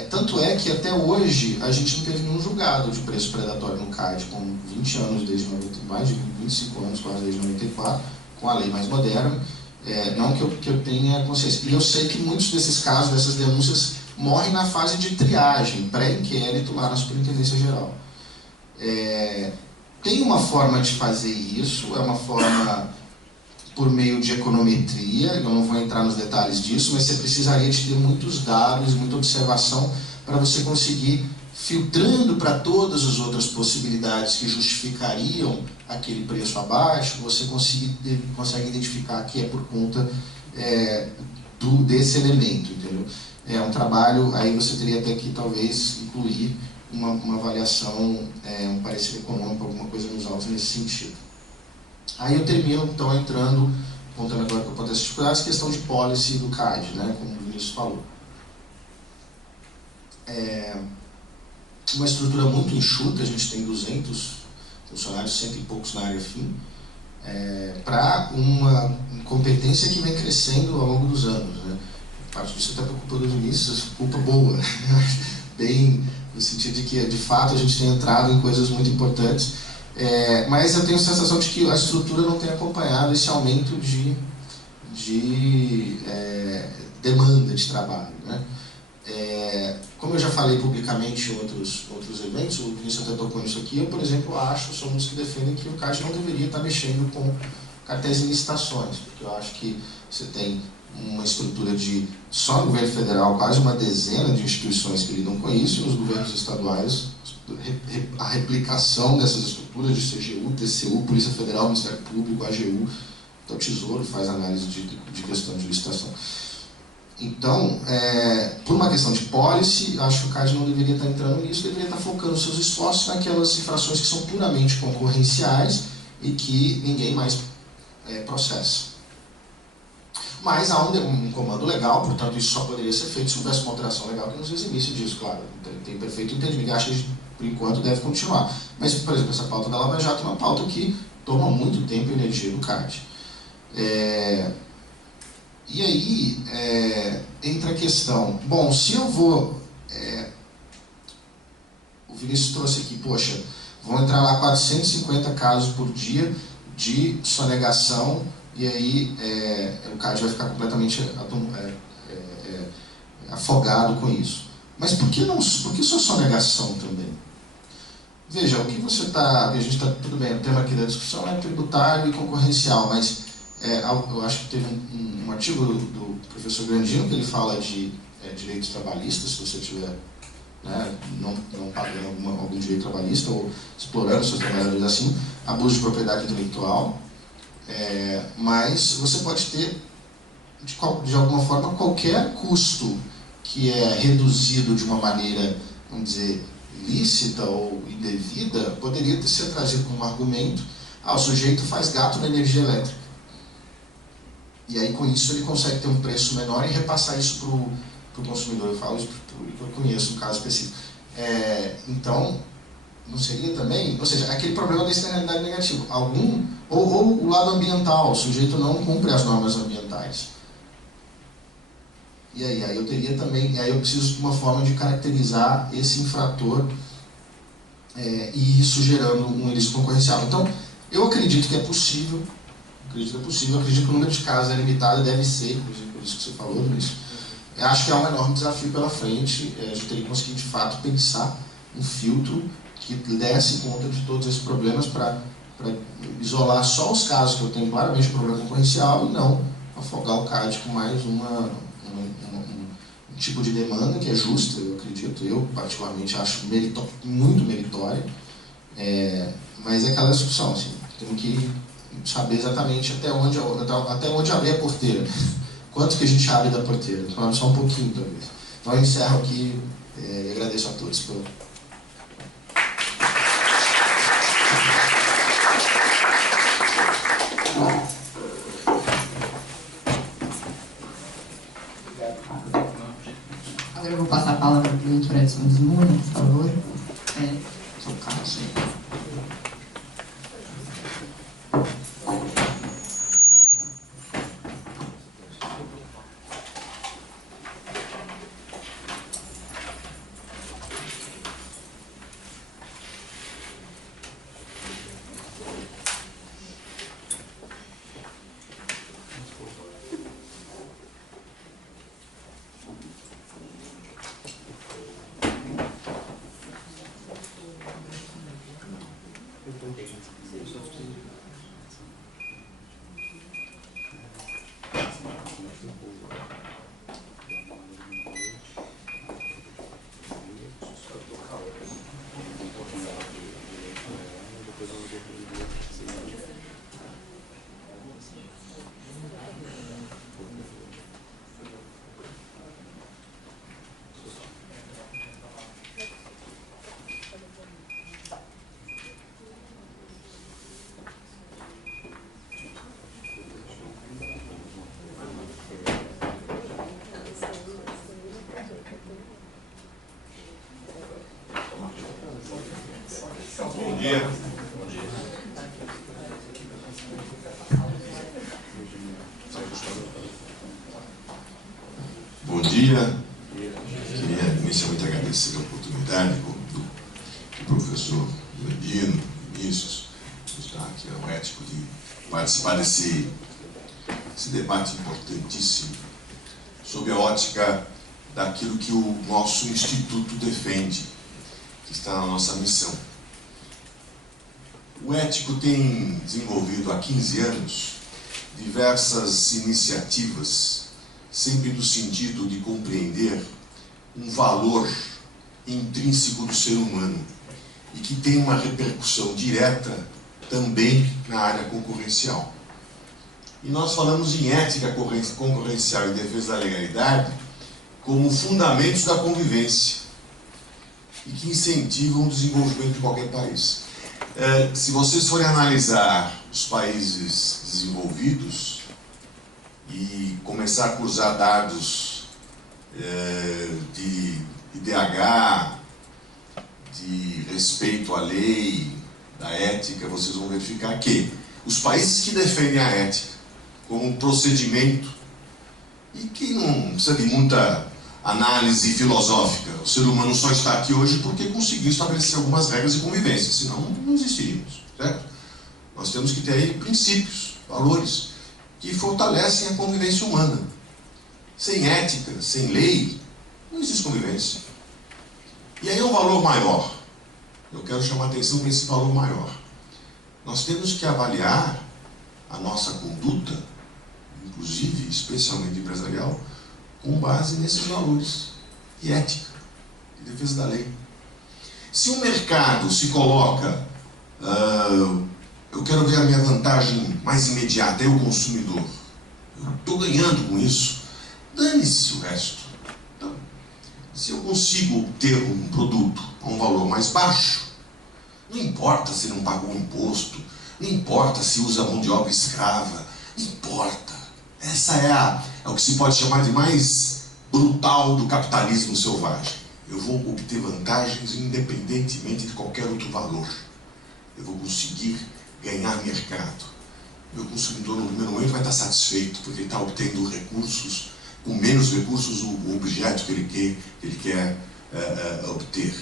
Tanto é que até hoje a gente não teve nenhum julgado de preço predatório no CAD, com 20 anos desde 90, mais de 25 anos quase desde 94, com a lei mais moderna, não que eu tenha consciência. E eu sei que muitos desses casos, dessas denúncias, morrem na fase de triagem, pré-inquérito lá na Superintendência Geral. Tem uma forma de fazer isso, é uma forma por meio de econometria, eu não vou entrar nos detalhes disso, mas você precisaria de ter muitos dados, muita observação para você conseguir, filtrando para todas as outras possibilidades que justificariam aquele preço abaixo, você consegue identificar que é por conta desse elemento, entendeu? É um trabalho, aí você teria até que talvez incluir uma avaliação, um parecer econômico, alguma coisa nos autos nesse sentido. Aí eu termino, então, apontando agora para potências dificuldades, questão de policy do CAD, né, como o Vinícius falou. Uma estrutura muito enxuta, a gente tem 200 funcionários, 100 e poucos na área fim, para uma competência que vem crescendo ao longo dos anos, né. Parte disso até por culpa do Vinícius, culpa boa, bem no sentido de que, de fato, a gente tem entrado em coisas muito importantes, mas eu tenho a sensação de que a estrutura não tem acompanhado esse aumento demanda de trabalho, né? Como eu já falei publicamente em outros eventos, o Vinícius até tocou nisso aqui, eu, por exemplo, sou um dos que defendem que o CAD não deveria estar mexendo com cartéis e licitações, porque eu acho que você tem uma estrutura de, só no governo federal, quase uma dezena de instituições que lidam com isso, e nos governos estaduais, a replicação dessas estruturas de CGU, TCU, Polícia Federal, Ministério Público, AGU, até o Tesouro faz análise de questão de licitação. Então, por uma questão de policy, acho que o CAD não deveria estar entrando nisso, deveria estar focando seus esforços naquelas infrações que são puramente concorrenciais e que ninguém mais processa. Mas há um comando legal, portanto isso só poderia ser feito se houvesse uma alteração legal que nos eximisse disso, claro. Tem perfeito entendimento, acho que por enquanto deve continuar. Mas, por exemplo, essa pauta da Lava Jato é uma pauta que toma muito tempo e energia do CAD. E aí entra a questão, bom, se eu vou... o Vinícius trouxe aqui, poxa, vão entrar lá 450 casos por dia de sonegação, e aí o CAD vai ficar completamente afogado com isso. Mas por que só sonegação também? Veja, o que você está... A gente está... Tudo bem, o tema aqui da discussão é tributário e concorrencial, mas eu acho que teve um artigo do professor Grandino que ele fala de direitos trabalhistas, se você tiver não pagando algum direito trabalhista ou explorando seus trabalhadores assim, abuso de propriedade intelectual. Mas você pode ter, de alguma forma, qualquer custo que é reduzido de uma maneira, vamos dizer, ilícita ou indevida, poderia ser trazido como argumento: o sujeito faz gato na energia elétrica. E aí, com isso, ele consegue ter um preço menor e repassar isso para o consumidor. Eu falo isso porque eu conheço um caso específico. Então, não seria também... Ou seja, aquele problema da externalidade negativa. Ou o lado ambiental, o sujeito não cumpre as normas ambientais. E aí eu teria também... Aí eu preciso de uma forma de caracterizar esse infrator e isso gerando um ilícito concorrencial. Então, eu acredito que é possível... acredito que o número de casos é limitado, deve ser, inclusive por isso que você falou, Luiz. Eu acho que há um enorme desafio pela frente, a gente teria que conseguir de fato pensar um filtro que desse conta de todos esses problemas para isolar só os casos que eu tenho claramente um problema concorrencial e não afogar o CAD com mais um tipo de demanda que é justa, eu acredito, eu particularmente acho muito meritória, mas é aquela discussão, assim, temos que saber exatamente até onde abrir a porteira. Quanto que a gente abre da porteira? Só um pouquinho, talvez. Então eu encerro aqui e agradeço a todos por... Agora eu vou passar a palavra para o doutor Edson Smuller, por favor. Sou o Carlos aí. Bom dia. Bom dia. Queria inicialmente agradecer a oportunidade do professor Grandino, Vinícius, que é o ético, de participar desse debate importantíssimo sob a ótica daquilo que o nosso instituto defende, que está na nossa missão. O Ético tem desenvolvido há 15 anos diversas iniciativas, sempre no sentido de compreender um valor intrínseco do ser humano e que tem uma repercussão direta também na área concorrencial. E nós falamos em ética concorrencial e defesa da legalidade como fundamentos da convivência e que incentivam o desenvolvimento de qualquer país. Se vocês forem analisar os países desenvolvidos e começar a cruzar dados de IDH, de respeito à lei, da ética, vocês vão verificar que os países que defendem a ética como um procedimento e que não precisa de muita análise filosófica, o ser humano só está aqui hoje porque conseguiu estabelecer algumas regras de convivência, senão não existiríamos, certo? Nós temos que ter aí princípios, valores que fortalecem a convivência humana. Sem ética, sem lei, não existe convivência. E aí é um valor maior. Eu quero chamar a atenção para esse valor maior. Nós temos que avaliar a nossa conduta, inclusive, especialmente empresarial, com base nesses valores de ética, de defesa da lei. Se o mercado se coloca, eu quero ver a minha vantagem mais imediata, eu consumidor, eu estou ganhando com isso, dane-se o resto. Então, se eu consigo obter um produto a um valor mais baixo, não importa se não pagou imposto, não importa se usa mão de obra escrava, não importa. Essa é o que se pode chamar de mais brutal do capitalismo selvagem. Eu vou obter vantagens independentemente de qualquer outro valor. Eu vou conseguir ganhar mercado. Meu consumidor, no primeiro momento, vai estar satisfeito, porque ele está obtendo recursos, com menos recursos, o objeto que ele quer obter.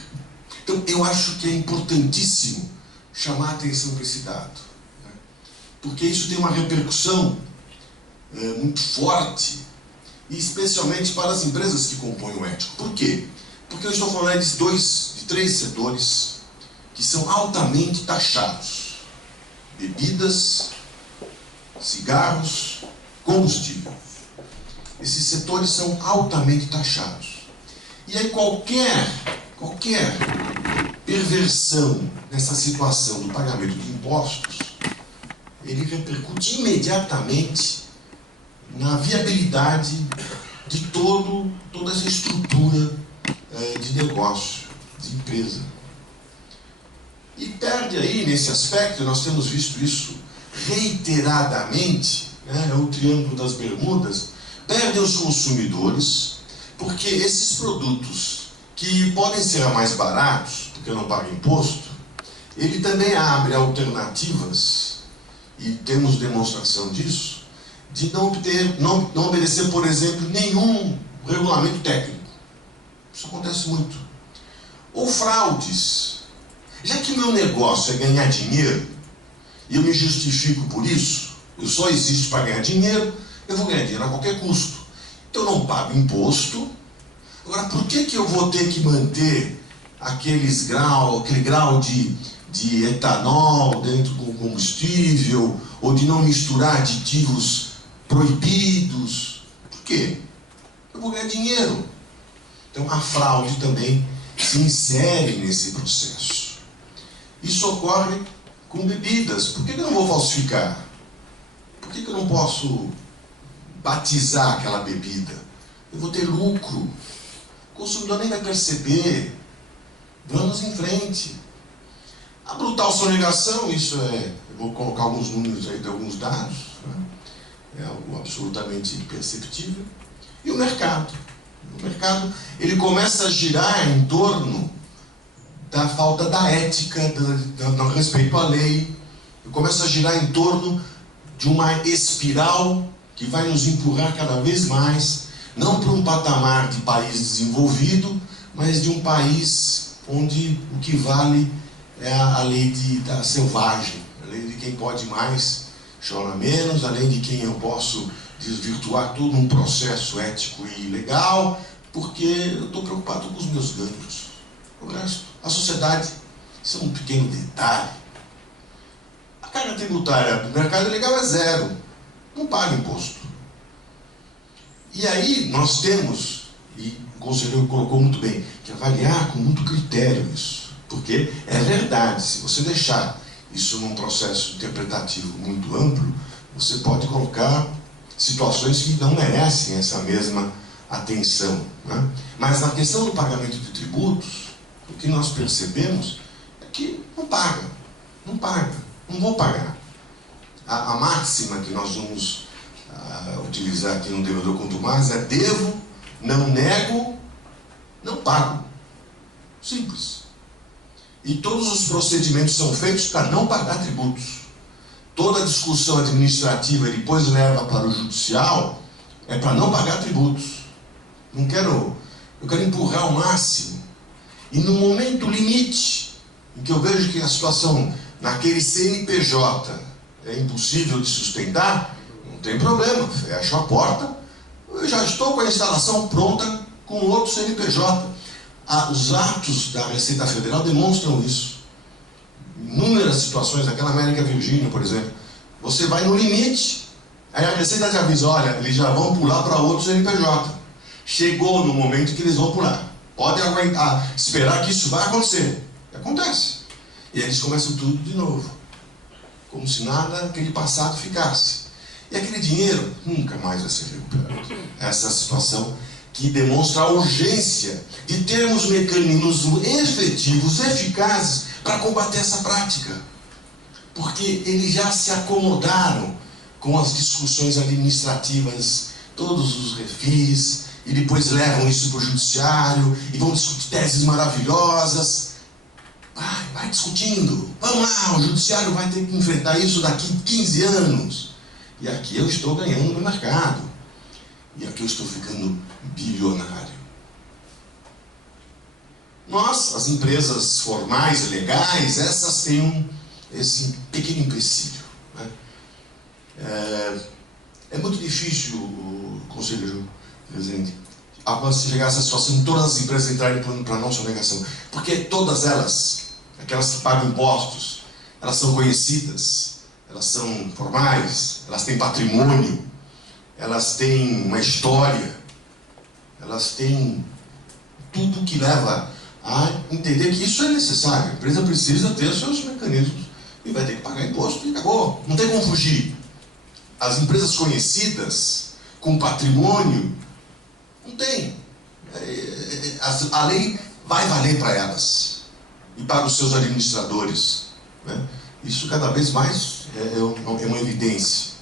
Então, eu acho que é importantíssimo chamar a atenção para esse dado, né? Porque isso tem uma repercussão muito forte, e especialmente para as empresas que compõem o ético. Por quê? Porque eu estou falando de três setores que são altamente taxados: bebidas, cigarros, combustível. Esses setores são altamente taxados. E aí qualquer perversão nessa situação do pagamento de impostos, ele repercute imediatamente na viabilidade de toda essa estrutura de negócio, de empresa. E perde aí, nesse aspecto, nós temos visto isso reiteradamente, né, o Triângulo das Bermudas, perdem os consumidores, porque esses produtos que podem ser mais baratos, porque não pagam imposto, ele também abre alternativas, e temos demonstração disso, de não obedecer, por exemplo, nenhum regulamento técnico. Isso acontece muito. Ou fraudes. Já que meu negócio é ganhar dinheiro, e eu me justifico por isso, eu só existo para ganhar dinheiro, eu vou ganhar dinheiro a qualquer custo. Então eu não pago imposto. Agora, por que eu vou ter que manter aquele grau de etanol dentro do combustível, ou de não misturar aditivos proibidos? Por quê? Eu vou ganhar dinheiro. Então a fraude também se insere nesse processo. Isso ocorre com bebidas. Por que eu não vou falsificar? Por que eu não posso batizar aquela bebida? Eu vou ter lucro. O consumidor nem vai perceber. Vamos em frente. A brutal sonegação, eu vou colocar alguns números aí de alguns dados, né? É algo absolutamente imperceptível. E o mercado. O mercado, ele começa a girar em torno da falta da ética, do respeito à lei. Ele começa a girar em torno de uma espiral que vai nos empurrar cada vez mais, não para um patamar de país desenvolvido, mas de um país onde o que vale é a lei da selvagem, a lei de quem pode mais chora menos, a lei de quem eu posso desvirtuar todo um processo ético e legal, porque eu estou preocupado com os meus ganhos. O resto, a sociedade, isso é um pequeno detalhe. A carga tributária do mercado legal é zero, não paga imposto. E aí nós temos, e o conselheiro colocou muito bem, que avaliar com muito critério isso. Porque é verdade, se você deixar isso num processo interpretativo muito amplo, você pode colocar situações que não merecem essa mesma atenção, né? Mas na questão do pagamento de tributos, o que nós percebemos é que não paga, não vou pagar. A máxima que nós vamos utilizar aqui no devedor contumaz é: devo, não nego, não pago. Simples. E todos os procedimentos são feitos para não pagar tributos. Toda a discussão administrativa e depois leva para o judicial é para não pagar tributos. Eu quero empurrar ao máximo. E no momento limite, em que eu vejo que a situação naquele CNPJ é impossível de sustentar, não tem problema, fecho a porta, eu já estou com a instalação pronta com outro CNPJ. Os atos da Receita Federal demonstram isso. Inúmeras situações, aquela América Virgínia, por exemplo, você vai no limite, aí a Receita te avisa: olha, eles já vão pular para outro CNPJ. Chegou no momento que eles vão pular. Pode aguentar, esperar que isso vai acontecer. E acontece. E eles começam tudo de novo. Como se nada, aquele passado ficasse. E aquele dinheiro nunca mais vai ser recuperado. Essa é a situação que demonstra a urgência de termos mecanismos efetivos, eficazes, para combater essa prática. Porque eles já se acomodaram com as discussões administrativas, todos os refis, e depois levam isso para o judiciário, e vão discutir teses maravilhosas. Vai discutindo. Vamos lá, o judiciário vai ter que enfrentar isso daqui 15 anos. E aqui eu estou ganhando no mercado. E aqui eu estou ficando bilionário. Nós, as empresas formais e legais, essas têm esse pequeno empecilho, né? É muito difícil, conselheiro presidente, se chegar a essa situação de todas as empresas entrarem para a não sonegação. Porque todas elas, aquelas que pagam impostos, elas são conhecidas, elas são formais, elas têm patrimônio, elas têm uma história, elas têm tudo que leva a entender que isso é necessário. A empresa precisa ter seus mecanismos e vai ter que pagar imposto e acabou. Não tem como fugir. As empresas conhecidas, com patrimônio, não tem. A lei vai valer para elas e para os seus administradores, né? Isso cada vez mais é uma evidência.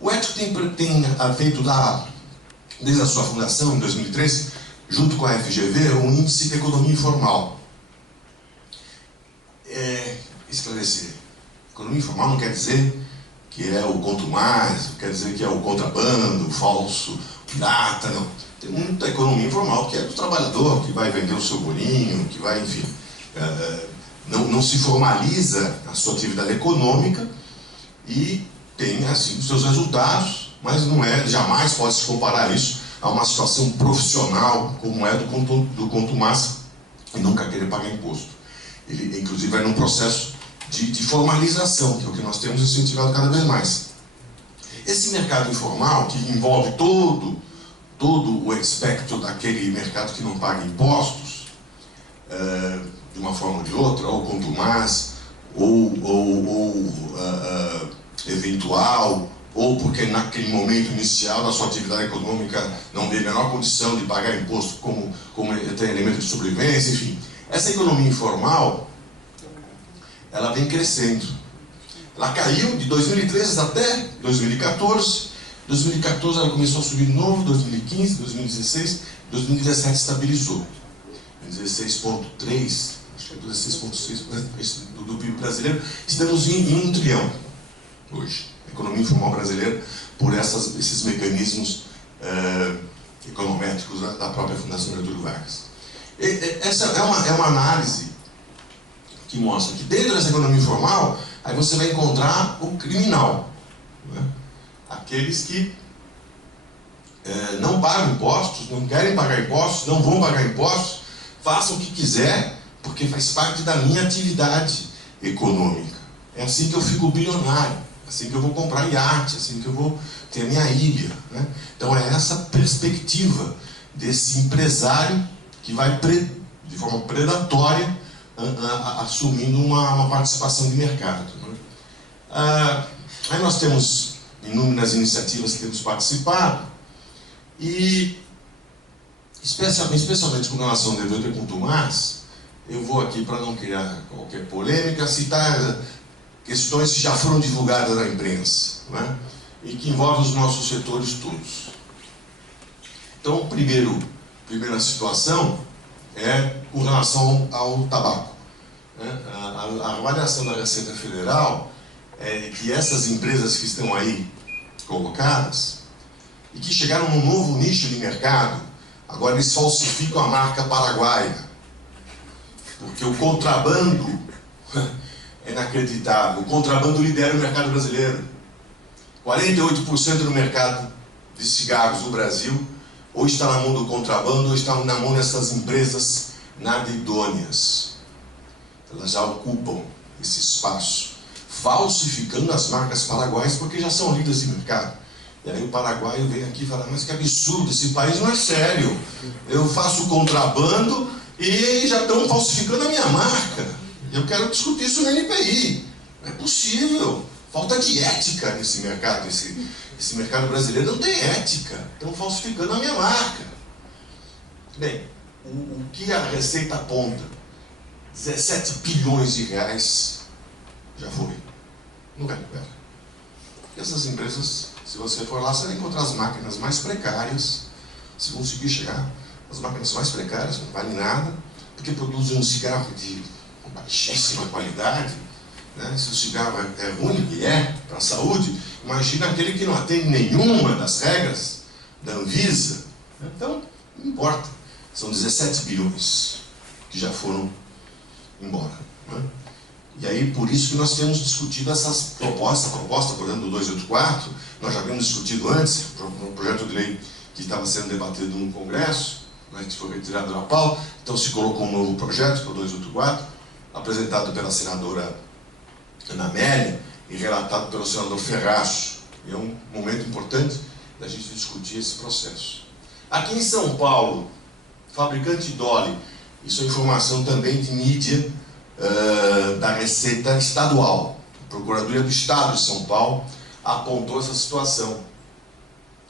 O Ético tem feito, desde a sua fundação, em 2003, junto com a FGV, um índice de economia informal. Esclarecer. Economia informal não quer dizer que é o contumaz, não quer dizer que é o contrabando, o falso, o pirata, não. Tem muita economia informal que é do trabalhador, que vai vender o seu bolinho, que vai, enfim, não se formaliza a sua atividade econômica e tem, assim, os seus resultados, mas jamais pode se comparar isso a uma situação profissional como é do contumaz e nunca querer pagar imposto. Ele, inclusive, vai num processo de formalização, que é o que nós temos incentivado cada vez mais. Esse mercado informal, que envolve todo o espectro daquele mercado que não paga impostos, de uma forma ou de outra, ou contumaz, ou eventual, ou porque naquele momento inicial da sua atividade econômica não tem a menor condição de pagar imposto como tem elemento de sobrevivência, enfim. Essa economia informal, ela vem crescendo. Ela caiu de 2013 até 2014. 2014 ela começou a subir de novo, 2015, 2016, 2017 estabilizou. 16,3, acho que é 16,6% do PIB brasileiro. Estamos em 1 trilhão hoje. A economia informal brasileira, por esses mecanismos econométricos da própria Fundação Getúlio Vargas. Essa é uma análise que mostra que dentro dessa economia informal, aí você vai encontrar o criminal, né? Aqueles que não pagam impostos, não querem pagar impostos, não vão pagar impostos, façam o que quiser, porque faz parte da minha atividade econômica. É assim que eu fico bilionário, é assim que eu vou comprar iate, é assim que eu vou ter a minha ilha, né? Então é essa perspectiva desse empresário que vai de forma predatória assumindo uma participação de mercado, né? Aí nós temos inúmeras iniciativas que temos participado, e especialmente com relação ao dever de contumaz, eu vou aqui, para não criar qualquer polêmica, citar questões que já foram divulgadas na imprensa, né? E que envolvem os nossos setores todos. Então, primeira situação é com relação ao tabaco, né? A avaliação da Receita Federal é que essas empresas que estão aí colocadas e que chegaram num novo nicho de mercado, agora eles falsificam a marca paraguaia, porque o contrabando é inacreditável. O contrabando lidera o mercado brasileiro. 48% do mercado de cigarros no Brasil ou está na mão do contrabando ou está na mão dessas empresas nada idôneas. Elas já ocupam esse espaço, falsificando as marcas paraguaias, porque já são líderes de mercado. E aí o paraguaio vem aqui e fala: mas que absurdo, esse país não é sério. Eu faço contrabando e já estão falsificando a minha marca. Eu quero discutir isso no NPI. Não é possível. Falta de ética nesse mercado. Esse mercado brasileiro não tem ética. Estão falsificando a minha marca. Bem, o que a Receita aponta? 17 bilhões de reais já foi. Não recupera. E essas empresas, se você for lá, você vai encontrar as máquinas mais precárias. Se conseguir chegar, as máquinas mais precárias, não valem nada, porque produzem um cigarro de baixíssima qualidade, né? Se o cigarro é ruim, e é para a saúde, imagina aquele que não atende nenhuma das regras da Anvisa. Então, não importa. São 17 bilhões que já foram embora, né? E aí, por isso que nós temos discutido essas propostas, a proposta, por exemplo, do 284, nós já havíamos discutido antes, um projeto de lei que estava sendo debatido no Congresso, né, que foi retirado da pauta. Então se colocou um novo projeto, que é o 284, apresentado pela senadora Ana Amélia e relatado pelo senador Ferraz. E é um momento importante da gente discutir esse processo. Aqui em São Paulo, fabricante Dolly, isso é informação também de mídia da Receita Estadual. A Procuradoria do Estado de São Paulo apontou essa situação.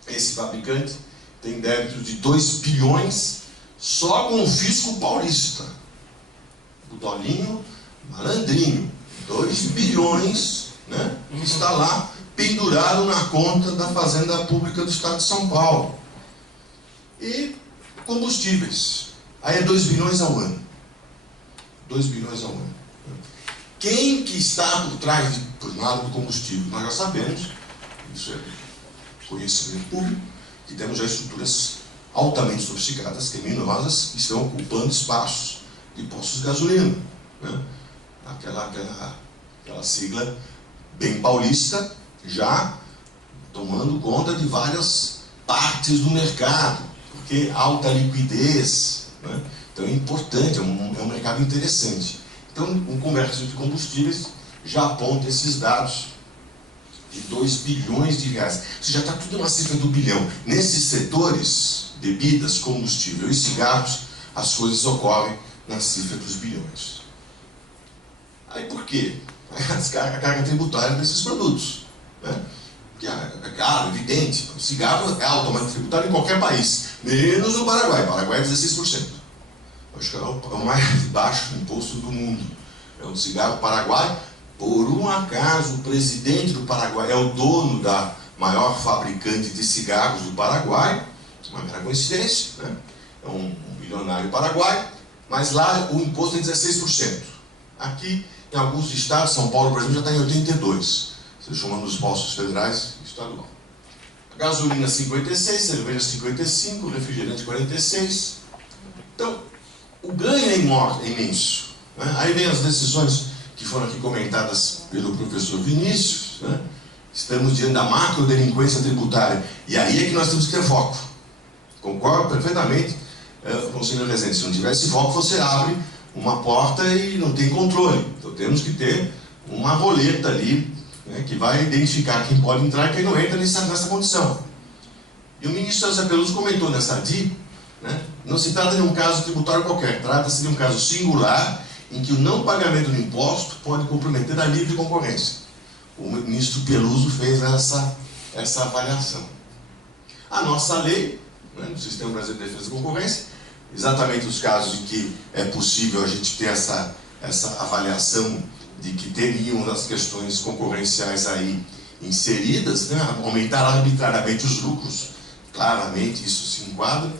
Esse fabricante tem débito de 2 bilhões só com o fisco paulista. O Dolinho malandrinho, 2 bilhões, né, que está lá pendurado na conta da Fazenda Pública do Estado de São Paulo. E combustíveis, aí é 2 bilhões ao ano. 2 bilhões ao ano. Quem que está por trás por nada do combustível? Nós já sabemos, isso é conhecimento público, que temos já estruturas altamente sofisticadas, criminosas, que estão ocupando espaços de postos de gasolina, né? Aquela sigla bem paulista, já tomando conta de várias partes do mercado, porque alta liquidez, né? Então é importante, é um mercado interessante. Então o comércio de combustíveis já aponta esses dados de 2 bilhões de reais. Isso já está tudo na cifra do bilhão. Nesses setores, bebidas, combustível e cigarros, as coisas ocorrem na cifra dos bilhões. Aí por quê? A carga tributária desses produtos, né? Que é claro, evidente, o cigarro é altamente tributário em qualquer país, menos no Paraguai. O Paraguai é 16%. Acho que é o mais baixo imposto do mundo. É o cigarro paraguai. Por um acaso, o presidente do Paraguai é o dono da maior fabricante de cigarros do Paraguai. Uma mera coincidência, né? É um bilionário paraguaio, mas lá o imposto é 16%. Aqui, em alguns estados, São Paulo, por exemplo, já está em 82%. Você chamando os postos federais e estadual. A gasolina 56%, cerveja 55%, refrigerante 46%. Então, o ganho é imenso, né? Aí vem as decisões que foram aqui comentadas pelo professor Vinícius, né? Estamos diante da macrodelinquência tributária. E aí é que nós temos que ter foco. Concordo perfeitamente com o senhor Rezende. Se não tivesse foco, você abre uma porta e não tem controle. Então temos que ter uma roleta ali, né, que vai identificar quem pode entrar e quem não entra nessa condição. E o ministro José Peluso comentou nessa DI, né, não se trata de um caso tributário qualquer, trata-se de um caso singular em que o não pagamento do imposto pode comprometer a livre concorrência. O ministro Peluso fez essa avaliação. A nossa lei, né, no Sistema Brasileiro de Defesa da Concorrência, exatamente os casos em que é possível a gente ter essa avaliação de que teriam as questões concorrenciais aí inseridas, né, aumentar arbitrariamente os lucros, claramente isso se enquadra,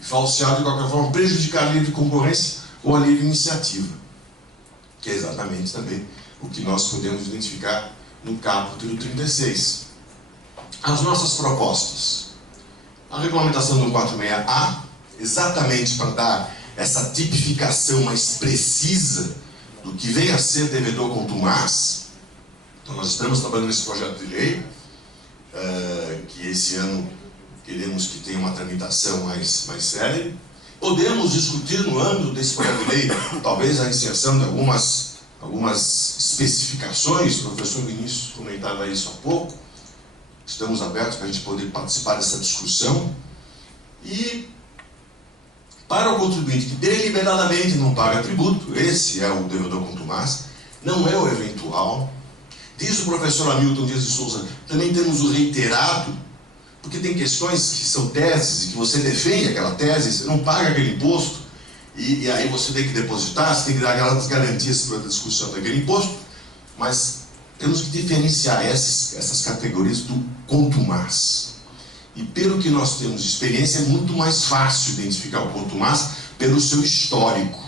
e falsear de qualquer forma, prejudicar a livre concorrência ou a livre iniciativa, que é exatamente também o que nós podemos identificar no capítulo 36. As nossas propostas. A regulamentação do 146A, exatamente para dar essa tipificação mais precisa do que vem a ser devedor contumaz. Então nós estamos trabalhando nesse projeto de lei, que esse ano queremos que tenha uma tramitação mais célere. Podemos discutir no âmbito desse projeto de lei, talvez a inserção de algumas especificações. O professor Vinícius comentava isso há pouco. Estamos abertos para a gente poder participar dessa discussão. E para o contribuinte que deliberadamente não paga tributo, esse é o devedor contumaz, não é o eventual. Diz o professor Hamilton Dias de Souza, também temos o reiterado, porque tem questões que são teses, e que você defende aquela tese, você não paga aquele imposto, e aí você tem que depositar, você tem que dar aquelas garantias para a discussão daquele imposto, mas temos que diferenciar essas categorias do contumaz. E pelo que nós temos de experiência, é muito mais fácil identificar o contumaz pelo seu histórico.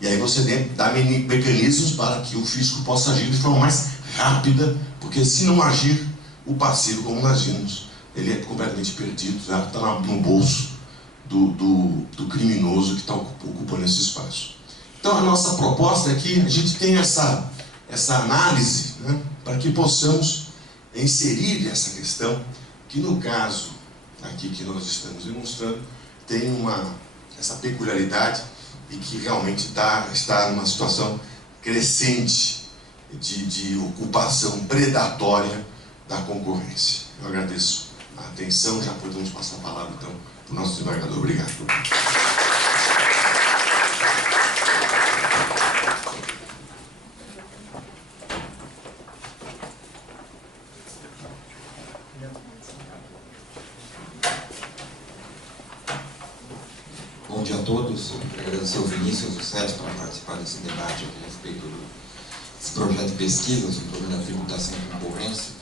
E aí você dá mecanismos para que o fisco possa agir de forma mais rápida, porque se não agir, o passivo, como nós vimos, ele é completamente perdido, já está no bolso do criminoso que está ocupando esse espaço. Então a nossa proposta é que a gente tenha essa análise, né, para que possamos inserir essa questão, que no caso aqui que nós estamos demonstrando, tem essa peculiaridade e que realmente está numa situação crescente de ocupação predatória da concorrência. Eu agradeço a atenção, já podemos passar a palavra então para o nosso desembargador. Obrigado. Bom dia a todos. Agradecer ao Vinícius e ao Sérgio para participar desse debate aqui a respeito desse projeto de pesquisa sobre o problema da tributação e concorrência.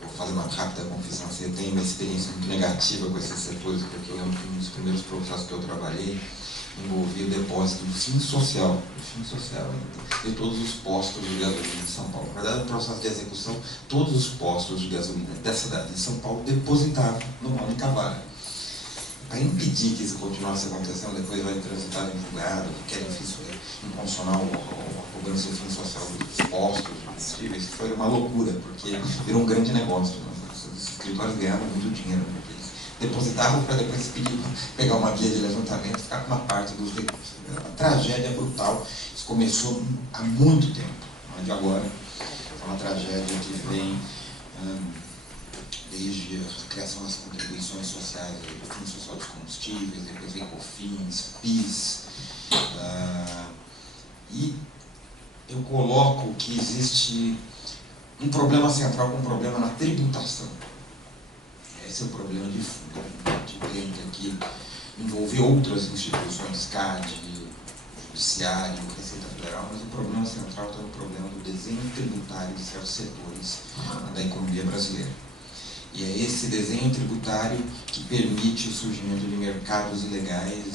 Vou fazer uma rápida confissão. Eu tenho uma experiência muito negativa com esses setores, porque um dos primeiros processos que eu trabalhei envolvia o depósito do fim social de todos os postos de gasolina de São Paulo. Na verdade, no processo de execução, todos os postos de gasolina da cidade de São Paulo depositavam numa única vaga. Para impedir que isso continuasse acontecendo, depois vai transitar em julgado, que era difícil inconstitucional a cobrança do fundo social dos postos de combustíveis. Foi uma loucura, porque virou um grande negócio. Os escritórios ganhavam muito dinheiro, porque eles depositavam para depois pegar uma guia de levantamento e ficar com uma parte dos recursos. Era uma tragédia brutal. Isso começou há muito tempo, não é de agora. É uma tragédia que vem desde a criação das contribuições sociais, do Fundo Social dos Combustíveis, depois vem COFINS, PIS, e eu coloco que existe um problema central com um problema na tributação. Esse é o problema de fundo. A gente tem que envolver outras instituições, CAD, Judiciário, Receita Federal, mas o problema central está no problema do desenho tributário de certos setores da economia brasileira. E é esse desenho tributário que permite o surgimento de mercados ilegais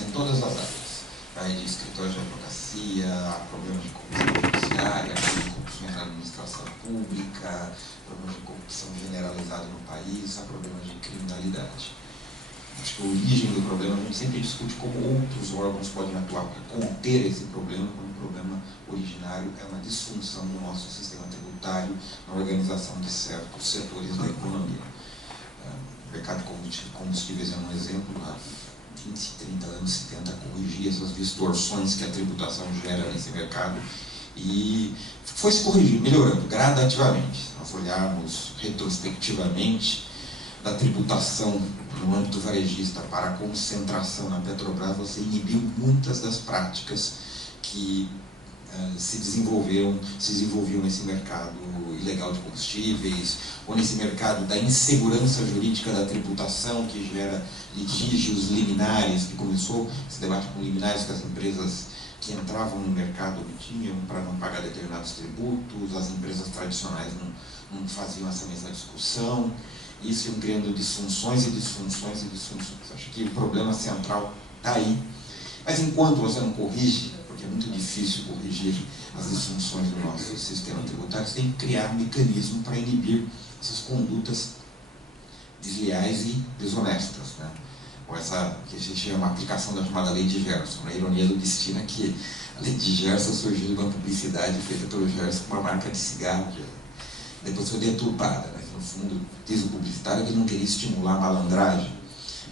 em todas as áreas. Vai de escritórios de advocacia, a problemas de corrupção judiciária, de corrupções na administração pública, problemas de corrupção generalizada no país, a problemas de criminalidade. Acho que a origem do problema a gente sempre discute como outros órgãos podem atuar para conter esse problema, quando o problema originário é uma disfunção no nosso sistema tributário, na organização de certos setores da economia. O mercado de combustíveis é um exemplo. Há 20, 30 anos se tenta corrigir essas distorções que a tributação gera nesse mercado e foi se corrigindo, melhorando gradativamente. Se nós olharmos retrospectivamente da tributação no âmbito varejista para a concentração na Petrobras, você inibiu muitas das práticas que se desenvolviam nesse mercado ilegal de combustíveis, ou nesse mercado da insegurança jurídica da tributação, que gera litígios liminares, que começou esse debate com liminares que as empresas que entravam no mercado obtinham para não pagar determinados tributos, as empresas tradicionais não faziam essa mesma discussão. Isso iam criando disfunções e disfunções e disfunções. Acho que o problema central está aí. Mas enquanto você não corrige, porque é muito difícil corrigir as disfunções do nosso sistema tributário, você tem que criar um mecanismo para inibir essas condutas desleais e desonestas, né? Ou essa que a gente chama a aplicação da chamada Lei de Gerson. A ironia do destino é que a Lei de Gerson surgiu de uma publicidade feita pelo Gerson com uma marca de cigarro, que depois foi deturpada, mas no fundo diz o publicitário que ele não queria estimular a malandragem,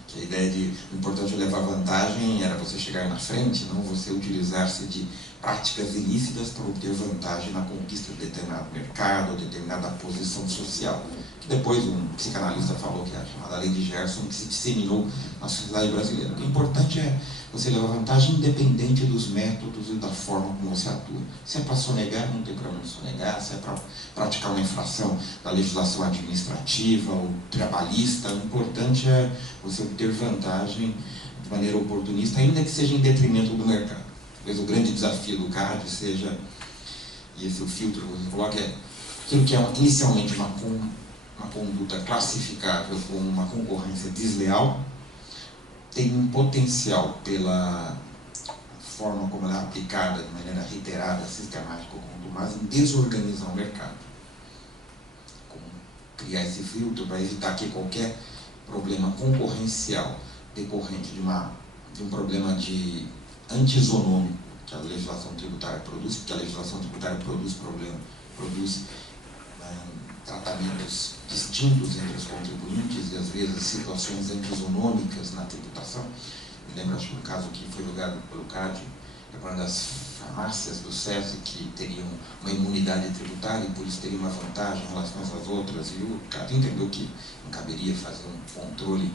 que a ideia de o importante é levar vantagem era você chegar na frente, não você utilizar-se de práticas ilícitas para obter vantagem na conquista de determinado mercado ou determinada posição social. Que depois um psicanalista falou que é a chamada Lei de Gerson, que se disseminou na sociedade brasileira. O importante é você levar vantagem independente dos métodos e da forma como você atua. Se é para sonegar, não tem problema sonegar. Se é para praticar uma infração da legislação administrativa ou trabalhista, o importante é você obter vantagem de maneira oportunista, ainda que seja em detrimento do mercado. Talvez o grande desafio do CAD seja, e esse é o filtro que você coloca, é aquilo que é inicialmente uma conduta classificável como uma concorrência desleal, tem um potencial pela forma como ela é aplicada de maneira reiterada, sistemática ou contumaz, em desorganizar o mercado. Como criar esse filtro para evitar que qualquer problema concorrencial decorrente de um problema de antisonômico que a legislação tributária produz, porque a legislação tributária produz tratamentos distintos entre os contribuintes e às vezes situações antisonômicas na tributação. Me lembro, acho que um caso que foi julgado pelo CAD, é uma das farmácias do SESI que teriam uma imunidade tributária e por isso teriam uma vantagem em relação às outras, e o CAD entendeu que não caberia fazer um controle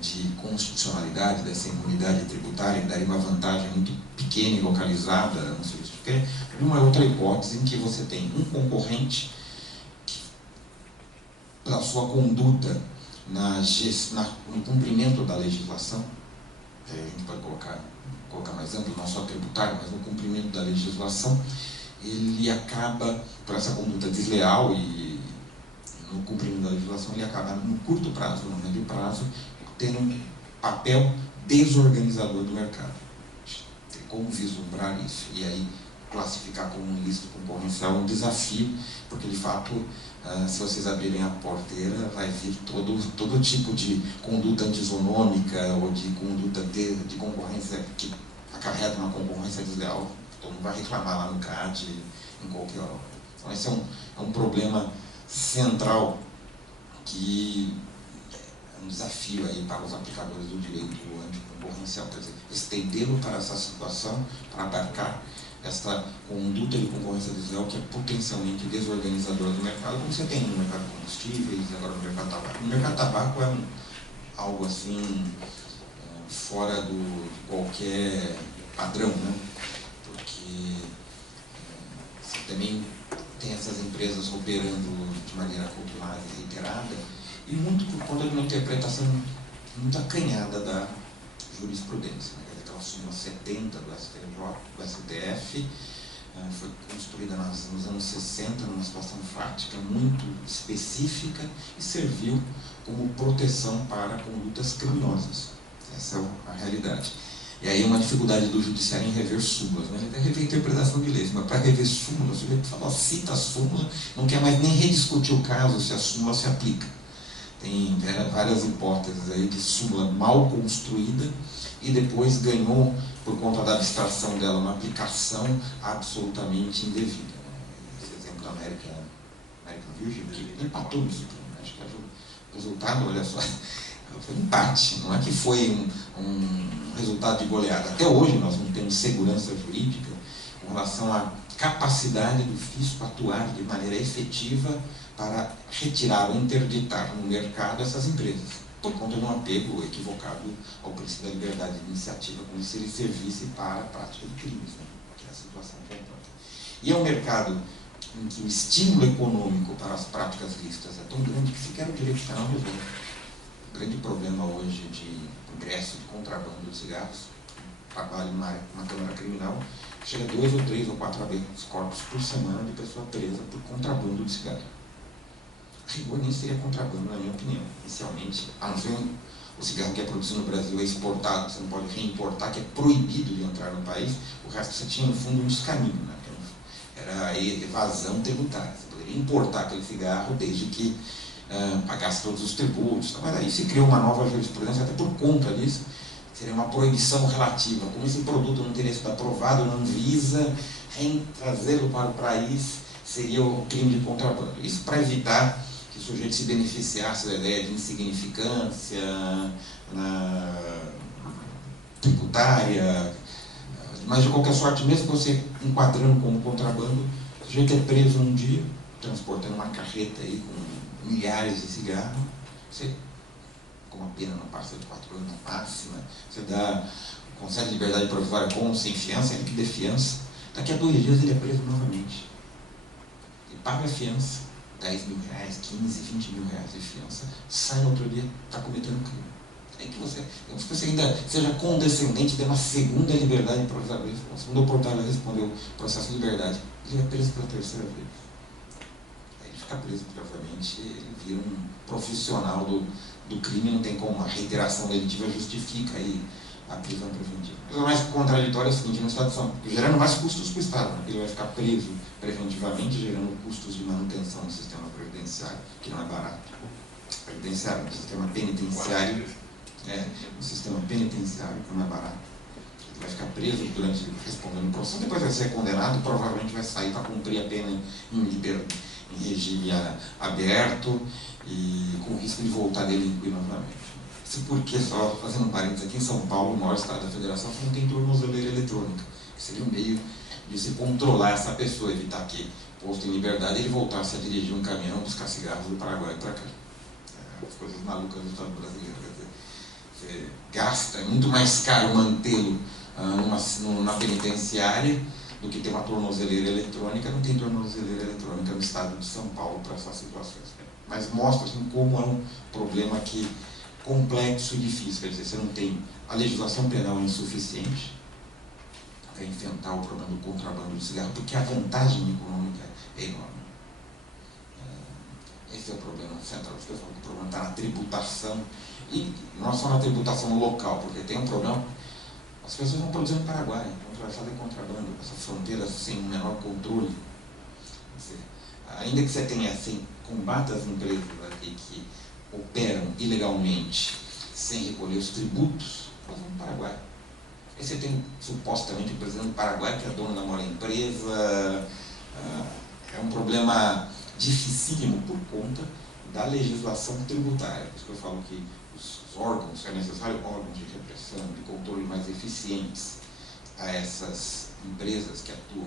de constitucionalidade dessa imunidade tributária, que daria uma vantagem muito pequena e localizada, não sei o que é, e uma outra hipótese em que você tem um concorrente que, pela sua conduta no cumprimento da legislação, a gente pode colocar mais amplo, não só tributário, mas no cumprimento da legislação, ele acaba, por essa conduta desleal e no cumprimento da legislação, ele acaba no curto prazo, no médio prazo, tendo um papel desorganizador do mercado. Tem como vislumbrar isso e aí classificar como um ilícito concorrencial um desafio, porque de fato, se vocês abrirem a porteira, vai vir todo tipo de conduta antisonômica ou de conduta de concorrência que acarreta uma concorrência desleal. Todo mundo vai reclamar lá no CAD, em qualquer hora. Então esse é um problema central que um desafio aí para os aplicadores do direito anticoncorrencial, quer dizer, estendê-lo para essa situação, para abarcar essa conduta de concorrência desleal que é potencialmente desorganizadora do mercado, como você tem no mercado de combustíveis e agora no mercado de tabaco. No mercado de tabaco é algo assim, fora de qualquer padrão, né? Porque você também tem essas empresas operando de maneira contumaz e reiterada, e muito por conta de uma interpretação muito acanhada da jurisprudência, né? Aquela súmula 70 do STF foi construída nos anos 60, numa situação prática muito específica e serviu como proteção para condutas criminosas. Essa é a realidade. E aí uma dificuldade do judiciário em rever súmulas, né? Ele vai rever a interpretação de leis, mas para rever súmula, o sujeito fala, cita a súmula, não quer mais nem rediscutir o caso se a súmula se aplica. Tem várias hipóteses aí de súmula mal construída e depois ganhou por conta da abstração dela, uma aplicação absolutamente indevida. Esse exemplo da American Virgin, que empatou no Supremo. Acho que o resultado, olha só, foi um empate, não é que foi um resultado de goleada. Até hoje nós não temos segurança jurídica com relação à capacidade do fisco atuar de maneira efetiva para retirar ou interditar no mercado essas empresas, por conta de um apego equivocado ao princípio da liberdade de iniciativa, como se ele servisse para a prática de crimes, né? Que é a situação completa. E é um mercado em que o estímulo econômico para as práticas lícitas é tão grande que sequer o direito penal resolve. O grande problema hoje de ingresso de contrabando de cigarros, trabalho numa câmara criminal, chega a 2 ou 3 ou 4 habeas corpus por semana de pessoa presa por contrabando de cigarro. A rigor nem seria contrabando, na minha opinião, inicialmente, a não ser o cigarro que é produzido no Brasil é exportado, você não pode reimportar, que é proibido de entrar no país, o resto você tinha no fundo um descaminho, né? Era a evasão tributária, você poderia importar aquele cigarro desde que pagasse todos os tributos, mas aí se criou uma nova jurisprudência até por conta disso, seria uma proibição relativa, como esse produto não teria sido aprovado na Anvisa, trazê-lo para o país seria o crime de contrabando. Isso para evitar que o sujeito se beneficiasse da ideia de insignificância tributária, mas de qualquer sorte, mesmo você enquadrando como contrabando, o sujeito é preso um dia, transportando uma carreta aí com milhares de cigarros, você, como a pena não passa de 4 anos na máxima, você concede liberdade provisória com ou sem fiança, ele que dê fiança, daqui a 2 dias ele é preso novamente. Ele paga a fiança, 10 mil reais, 15, 20 mil reais de fiança, sai no outro dia, está cometendo crime. É que você ainda seja condescendente, dê uma segunda liberdade provisória. A segunda oportunidade respondeu processo de liberdade, ele é preso pela 3ª vez. Aí ele fica preso, porque obviamente ele vira um profissional do crime, não tem como a reiteração delitiva justifica aí a prisão preventiva. Mas o mais contraditório é o seguinte, no Estado de São Paulo, gerando mais custos para o Estado, né? Ele vai ficar preso preventivamente, gerando custos de manutenção do sistema previdenciário, que não é barato. Previdenciário, o sistema penitenciário, o sistema penitenciário, que não é barato. Ele vai ficar preso durante respondendo o processo, depois vai ser condenado, provavelmente vai sair para cumprir a pena em regime aberto e com o risco de voltar a delinquir novamente. Isso porque, só fazendo um parênteses aqui, em São Paulo, o maior estado da federação, não tem tornozeleira eletrônica, que seria um meio de se controlar essa pessoa, evitar que, posto em liberdade, ele voltasse a dirigir um caminhão, buscar cigarros do Paraguai para cá. As coisas malucas do Estado brasileiro. Você gasta, é muito mais caro mantê-lo na penitenciária do que ter uma tornozeleira eletrônica. Não tem tornozeleira eletrônica no Estado de São Paulo para essas situações. Mas mostra assim, como é um problema que complexo e difícil, quer dizer, você não tem a legislação penal insuficiente para enfrentar o problema do contrabando de cigarro, porque a vantagem econômica é enorme. Esse é o problema central. O problema está na tributação, e não só na tributação local, porque tem um problema, as pessoas vão produzir no Paraguai, vão fazer contrabando, essa fronteira sem o menor controle. Quer dizer, ainda que você tenha assim, combate as empresas aqui que operam ilegalmente sem recolher os tributos, elas vão no Paraguai. Aí você tem supostamente o presidente do Paraguai, que é dono da maior empresa. É um problema dificílimo por conta da legislação tributária. Por isso que eu falo que os órgãos, é necessário órgãos de repressão, de controle mais eficientes a essas empresas que atuam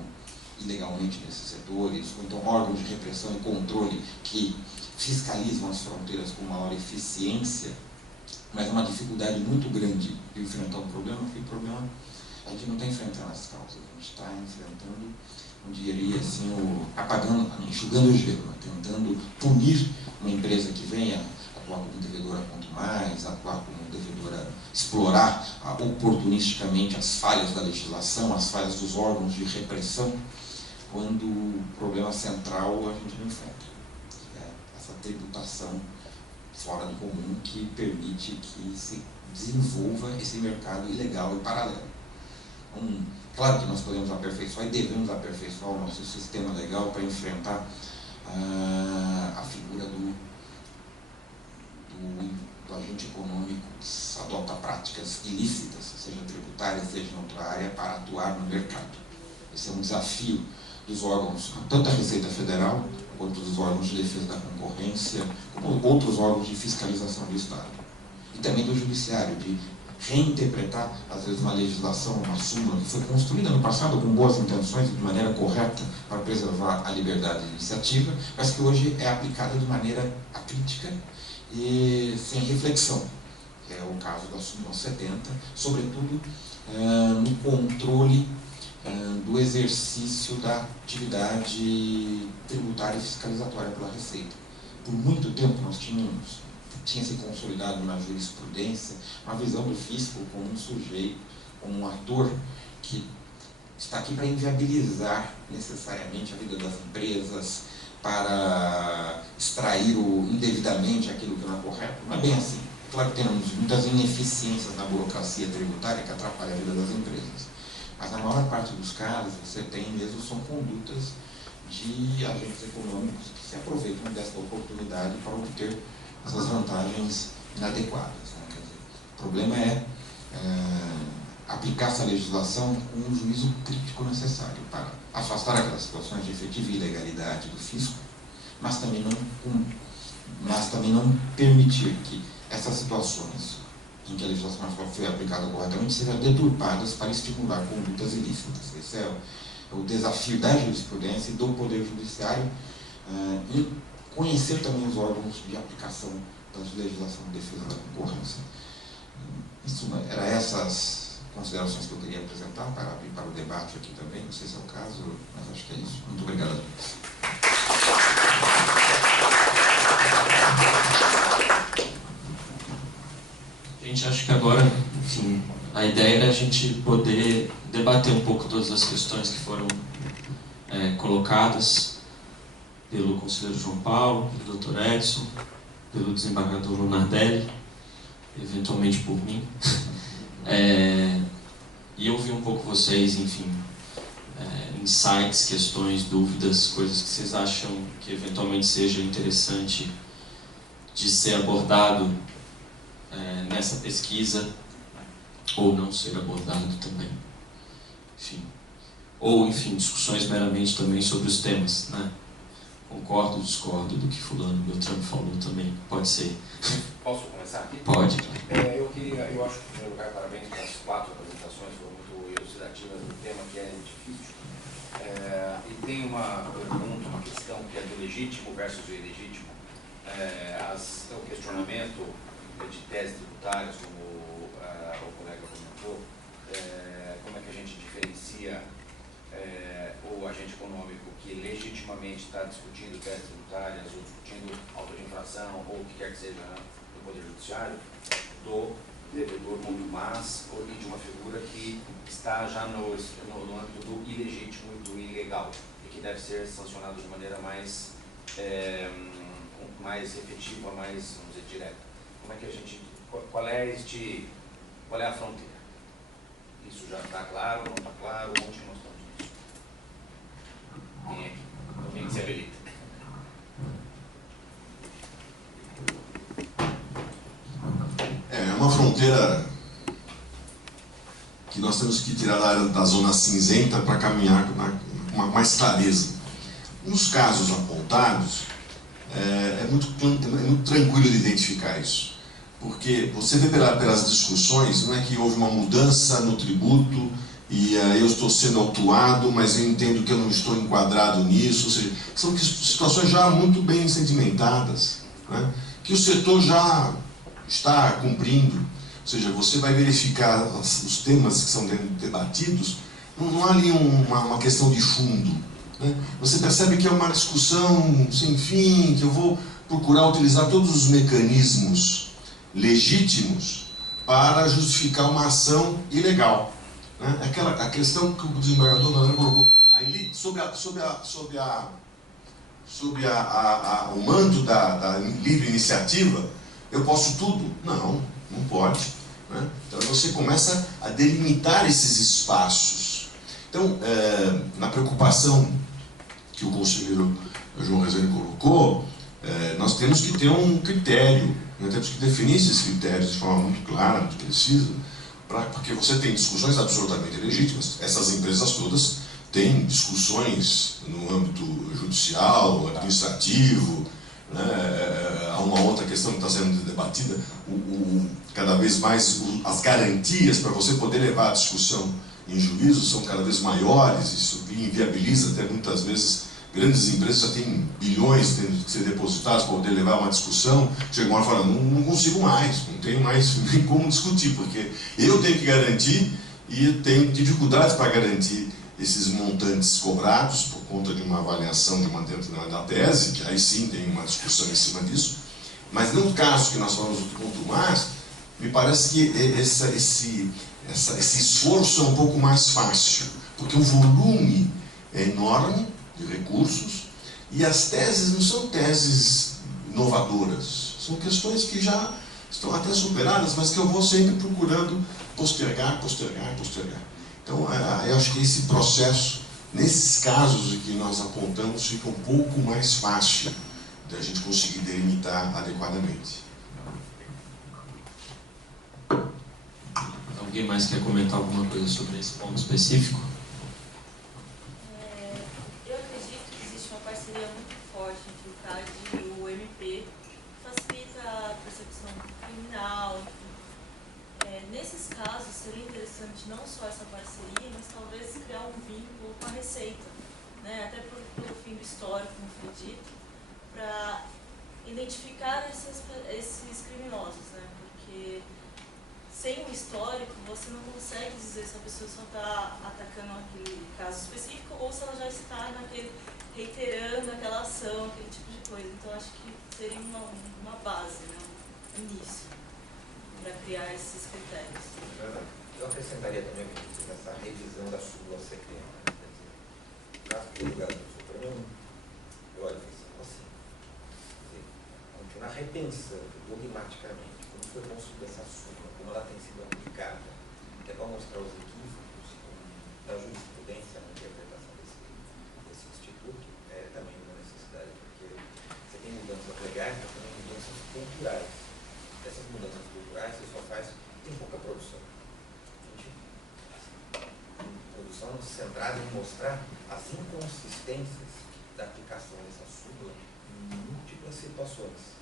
ilegalmente nesses setores, ou então órgãos de repressão e controle que fiscalizam as fronteiras com maior eficiência, mas é uma dificuldade muito grande de enfrentar o problema, porque o problema a gente não está enfrentando as causas, a gente está enfrentando, não diria assim, apagando, enxugando o gelo, né? Tentando punir uma empresa que venha atuar como devedora quanto mais, atuar como devedora, explorar oportunisticamente as falhas da legislação, as falhas dos órgãos de repressão, quando o problema central a gente não enfrenta. Essa tributação fora do comum que permite que se desenvolva esse mercado ilegal e paralelo. Então, claro que nós podemos aperfeiçoar e devemos aperfeiçoar o nosso sistema legal para enfrentar a figura do o agente econômico adota práticas ilícitas, seja tributárias, seja em outra área, para atuar no mercado. Esse é um desafio dos órgãos, tanto da Receita Federal, quanto dos órgãos de defesa da concorrência, como outros órgãos de fiscalização do Estado. E também do Judiciário, de reinterpretar, às vezes, uma legislação, uma súmula que foi construída no passado com boas intenções e de maneira correta para preservar a liberdade de iniciativa, mas que hoje é aplicada de maneira acrítica e sem reflexão. É o caso da súmula 70, sobretudo no controle do exercício da atividade tributária e fiscalizatória pela Receita. Por muito tempo nós tinha se consolidado na jurisprudência uma visão do fisco como um sujeito, como um ator que está aqui para inviabilizar necessariamente a vida das empresas, para extrair indevidamente aquilo que não é correto. Não é bem assim. Claro que temos muitas ineficiências na burocracia tributária que atrapalham a vida das empresas. Mas na maior parte dos casos, você tem mesmo, são condutas de agentes econômicos que se aproveitam dessa oportunidade para obter essas vantagens inadequadas. Né? Quer dizer, o problema é aplicar essa legislação com o juízo crítico necessário para afastar aquelas situações de efetiva ilegalidade do fisco, mas também não permitir que essas situações em que a legislação foi aplicada corretamente sejam deturpadas para estimular condutas ilícitas. Esse é o desafio da jurisprudência e do Poder Judiciário em conhecer também os órgãos de aplicação da legislação de defesa da concorrência. Isso era essas considerações que eu queria apresentar para abrir para o debate aqui também. Não sei se é o caso, mas acho que é isso. Muito obrigado a todos. Gente, acho que agora, enfim, a ideia era a gente poder debater um pouco todas as questões que foram colocadas pelo conselheiro João Paulo, pelo Dr. Edson, pelo desembargador Lunardelli, eventualmente por mim. E ouvir um pouco vocês, enfim, insights, questões, dúvidas, coisas que vocês acham que eventualmente seja interessante de ser abordado nessa pesquisa, ou não ser abordado também. Enfim. Ou, enfim, discussões meramente também sobre os temas, né? Concordo, discordo do que fulano Beltrame falou também, pode ser. Posso começar aqui? Pode. Eu acho que, em primeiro lugar, parabéns pelas 4 apresentações, foram muito elucidativas do tema que é difícil. E tem uma pergunta, uma questão que é do legítimo versus o ilegítimo. O questionamento de teses tributárias, como o colega comentou, como é que a gente diferencia o agente econômico que legitimamente está discutindo teses tributárias ou discutindo auto de infração ou o que quer que seja no Poder Judiciário, do devedor contumaz ou de uma figura que está já no âmbito do ilegítimo e do ilegal e que deve ser sancionado de maneira mais efetiva, mais, vamos dizer, direta. Como é que a gente, qual é a fronteira? Isso já está claro, não está claro? Onde nós estamos nisso? Quem é aqui? Quem se habilita? É uma fronteira que nós temos que tirar da zona cinzenta para caminhar com mais clareza. Nos casos apontados, é muito tranquilo de identificar isso. Porque você vê pelas discussões, não é que houve uma mudança no tributo e eu estou sendo autuado, mas eu entendo que eu não estou enquadrado nisso. Ou seja, são situações já muito bem sedimentadas, né, que o setor já está cumprindo. Ou seja, você vai verificar os temas que são debatidos, não há ali uma questão de fundo, né? Você percebe que é uma discussão sem fim, que eu vou procurar utilizar todos os mecanismos legítimos para justificar uma ação ilegal, né? A questão que o desembargador Landré colocou, sob o manto da livre iniciativa, eu posso tudo? Não pode, né? Então você começa a delimitar esses espaços. Então, na preocupação que o conselheiro João Rezende colocou, nós temos que ter um critério, nós temos que definir esses critérios de forma muito clara, muito precisa, porque você tem discussões absolutamente legítimas. Essas empresas todas têm discussões no âmbito judicial, administrativo, né? Há uma outra questão que está sendo debatida, cada vez mais as garantias para você poder levar a discussão em juízo são cada vez maiores, isso inviabiliza até muitas vezes. Grandes empresas já têm bilhões tendo que ser depositados para poder levar uma discussão. Chega uma hora e fala, não consigo mais, não tenho mais nem como discutir, porque eu tenho que garantir e tenho dificuldades para garantir esses montantes cobrados por conta de uma avaliação de uma determinada tese, que aí sim tem uma discussão em cima disso. Mas no caso que nós falamos do ponto mais, me parece que esse esforço é um pouco mais fácil, porque o volume é enorme de recursos e as teses não são teses inovadoras, são questões que já estão até superadas, mas que eu vou sempre procurando postergar. Então, eu acho que esse processo, nesses casos em que nós apontamos, fica um pouco mais fácil da gente conseguir delimitar adequadamente. Alguém mais quer comentar alguma coisa sobre esse ponto específico? Eu acredito que existe uma parceria muito forte entre o CAD e o MP, que facilita a percepção criminal, enfim. Nesses casos, seria interessante não só essa parceria, mas talvez criar um vínculo com a Receita, né? Até pelo fim do histórico, como foi dito, para identificar esses criminosos, né? Porque sem o histórico, você não consegue dizer se a pessoa só está atacando aquele caso específico ou se ela já está reiterando aquela ação, aquele tipo de coisa. Então, acho que seria uma base, né? Um início para criar esses critérios. Eu acrescentaria também essa revisão da súmula CPM. No caso do julgado do Supremo, eu olho assim, continuar repensando dogmaticamente como foi construída essa súmula, como ela tem sido aplicada, até para mostrar os equívocos da jurisprudência na interpretação desse instituto, é também uma necessidade, porque você tem mudanças legais, mas também mudanças culturais. Essas mudanças culturais você só faz, tem pouca produção. Produção centrada em mostrar as inconsistências da aplicação dessa súmula em múltiplas situações.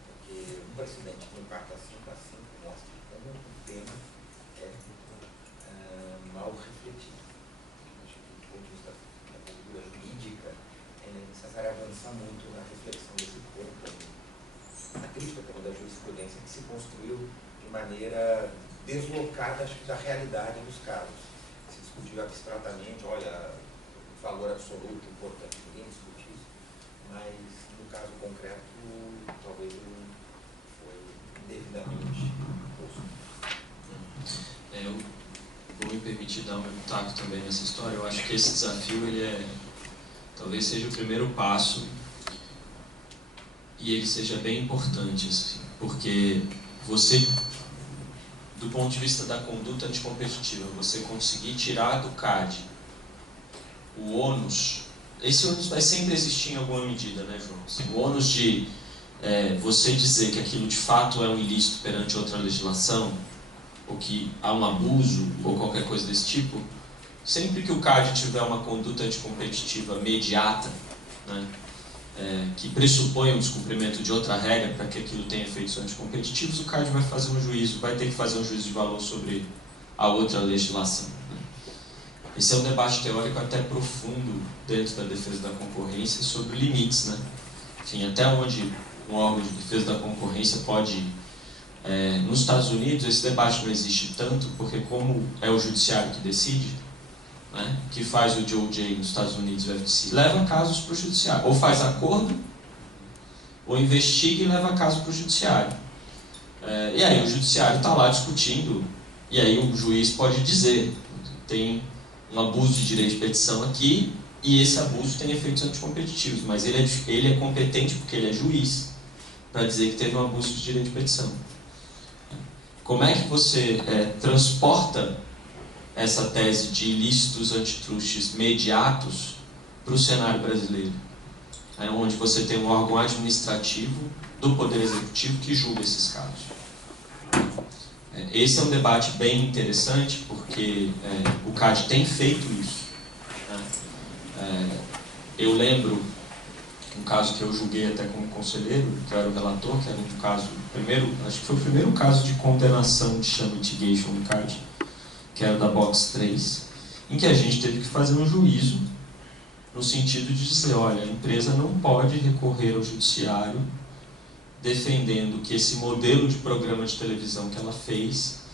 Porque um precedente que impacta 5 a 5 mostra como o tema é mal refletido. Acho que do ponto de vista da cultura jurídica é necessário avançar muito na reflexão desse ponto. A crítica também da jurisprudência que se construiu de maneira deslocada, acho que, da realidade dos casos. Se discutiu abstratamente, olha, valor absoluto, importante, ninguém discute isso, mas no caso concreto, talvez não foi devidamente posto. Eu vou me permitir dar um pitaco também nessa história. Eu acho que esse desafio, talvez seja o primeiro passo e ele seja bem importante, assim, porque você, do ponto de vista da conduta anticompetitiva, você conseguir tirar do CAD o ônus, esse ônus vai sempre existir em alguma medida, né, João? Assim, o ônus de você dizer que aquilo de fato é um ilícito perante outra legislação, ou que há um abuso, ou qualquer coisa desse tipo, sempre que o CAD tiver uma conduta anticompetitiva mediata, né, que pressupõe o descumprimento de outra regra para que aquilo tenha efeitos anticompetitivos, o CAD vai fazer um juízo, vai ter que fazer um juízo de valor sobre a outra legislação. Esse é um debate teórico até profundo dentro da defesa da concorrência sobre limites, né? Enfim, até onde um órgão de defesa da concorrência pode ir. Nos Estados Unidos esse debate não existe tanto, porque como é o judiciário que decide, né, que faz o DOJ nos Estados Unidos, o FTC, leva casos para o judiciário. Ou faz acordo, ou investiga e leva caso para o judiciário. E aí o judiciário está lá discutindo, e aí o juiz pode dizer, tem um abuso de direito de petição aqui, e esse abuso tem efeitos anticompetitivos, mas ele é competente porque ele é juiz, para dizer que teve um abuso de direito de petição. Como é que você transporta essa tese de ilícitos antitrustes mediatos para o cenário brasileiro? onde você tem um órgão administrativo do Poder Executivo que julga esses casos. Esse é um debate bem interessante, porque o CAD tem feito isso. Eu lembro um caso que eu julguei até como conselheiro, que eu era o relator, que era um caso, acho que foi o primeiro caso de condenação de sham litigation no CAD, que era da Box 3, em que a gente teve que fazer um juízo no sentido de dizer, olha, a empresa não pode recorrer ao judiciário defendendo que esse modelo de programa de televisão que ela fez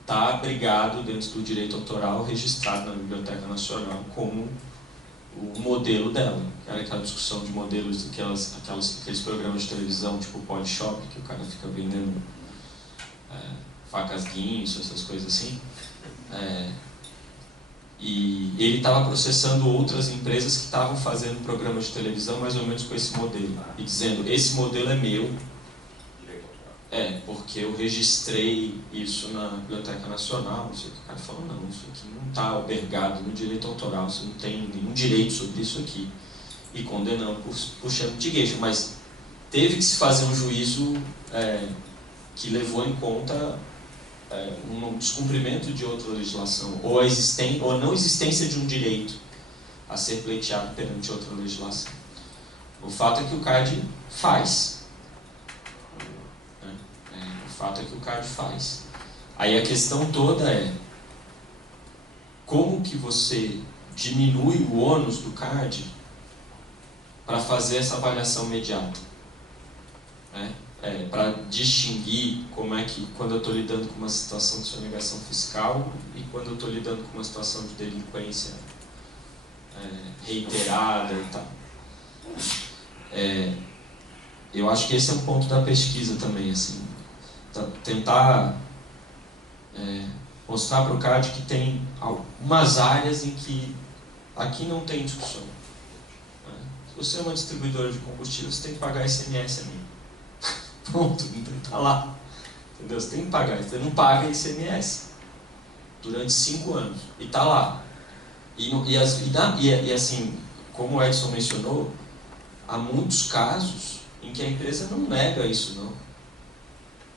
está abrigado dentro do direito autoral registrado na Biblioteca Nacional como o modelo dela. Era aquela discussão de modelos, aqueles programas de televisão tipo Polishop, que o cara fica vendendo facas guincho, essas coisas assim. E ele estava processando outras empresas que estavam fazendo programas de televisão mais ou menos com esse modelo. E dizendo, esse modelo é meu, porque eu registrei isso na Biblioteca Nacional. Não sei o que o cara falou, não, isso aqui não está albergado no direito autoral, você não tem nenhum direito sobre isso aqui. E condenando por sham litigation. Mas teve que se fazer um juízo que levou em conta um descumprimento de outra legislação, ou a não existência de um direito a ser pleiteado perante outra legislação. O fato é que o CAD faz. O fato é que o CAD faz. Aí a questão toda é como que você diminui o ônus do CAD para fazer essa avaliação imediata. Para distinguir como é que, quando eu estou lidando com uma situação de sonegação fiscal e quando eu estou lidando com uma situação de delinquência reiterada e tal. Eu acho que esse é um ponto da pesquisa também, assim, tentar mostrar para o CAD que tem algumas áreas em que aqui não tem discussão. Se você é uma distribuidora de combustível, você tem que pagar ICMS a mim. Pronto, está lá. Entendeu? Você tem que pagar. Você não paga ICMS durante 5 anos. E está lá. E assim, como o Edson mencionou, há muitos casos em que a empresa não nega isso, não.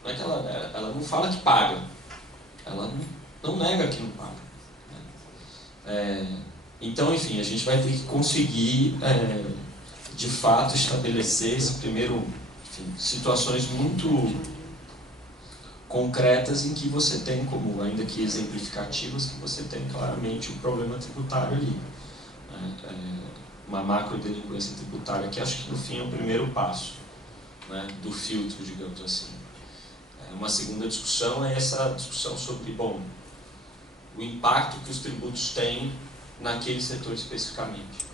Não é que ela não fala que paga. Ela não nega que não paga. Então, enfim, a gente vai ter que conseguir, de fato, estabelecer esse primeiro... situações muito concretas em que você tem, como ainda que exemplificativas, que você tem claramente um problema tributário ali. Uma macrodelinquência tributária, que acho que no fim é o primeiro passo, do filtro, digamos assim. Uma segunda discussão é essa discussão sobre, o impacto que os tributos têm naquele setor especificamente.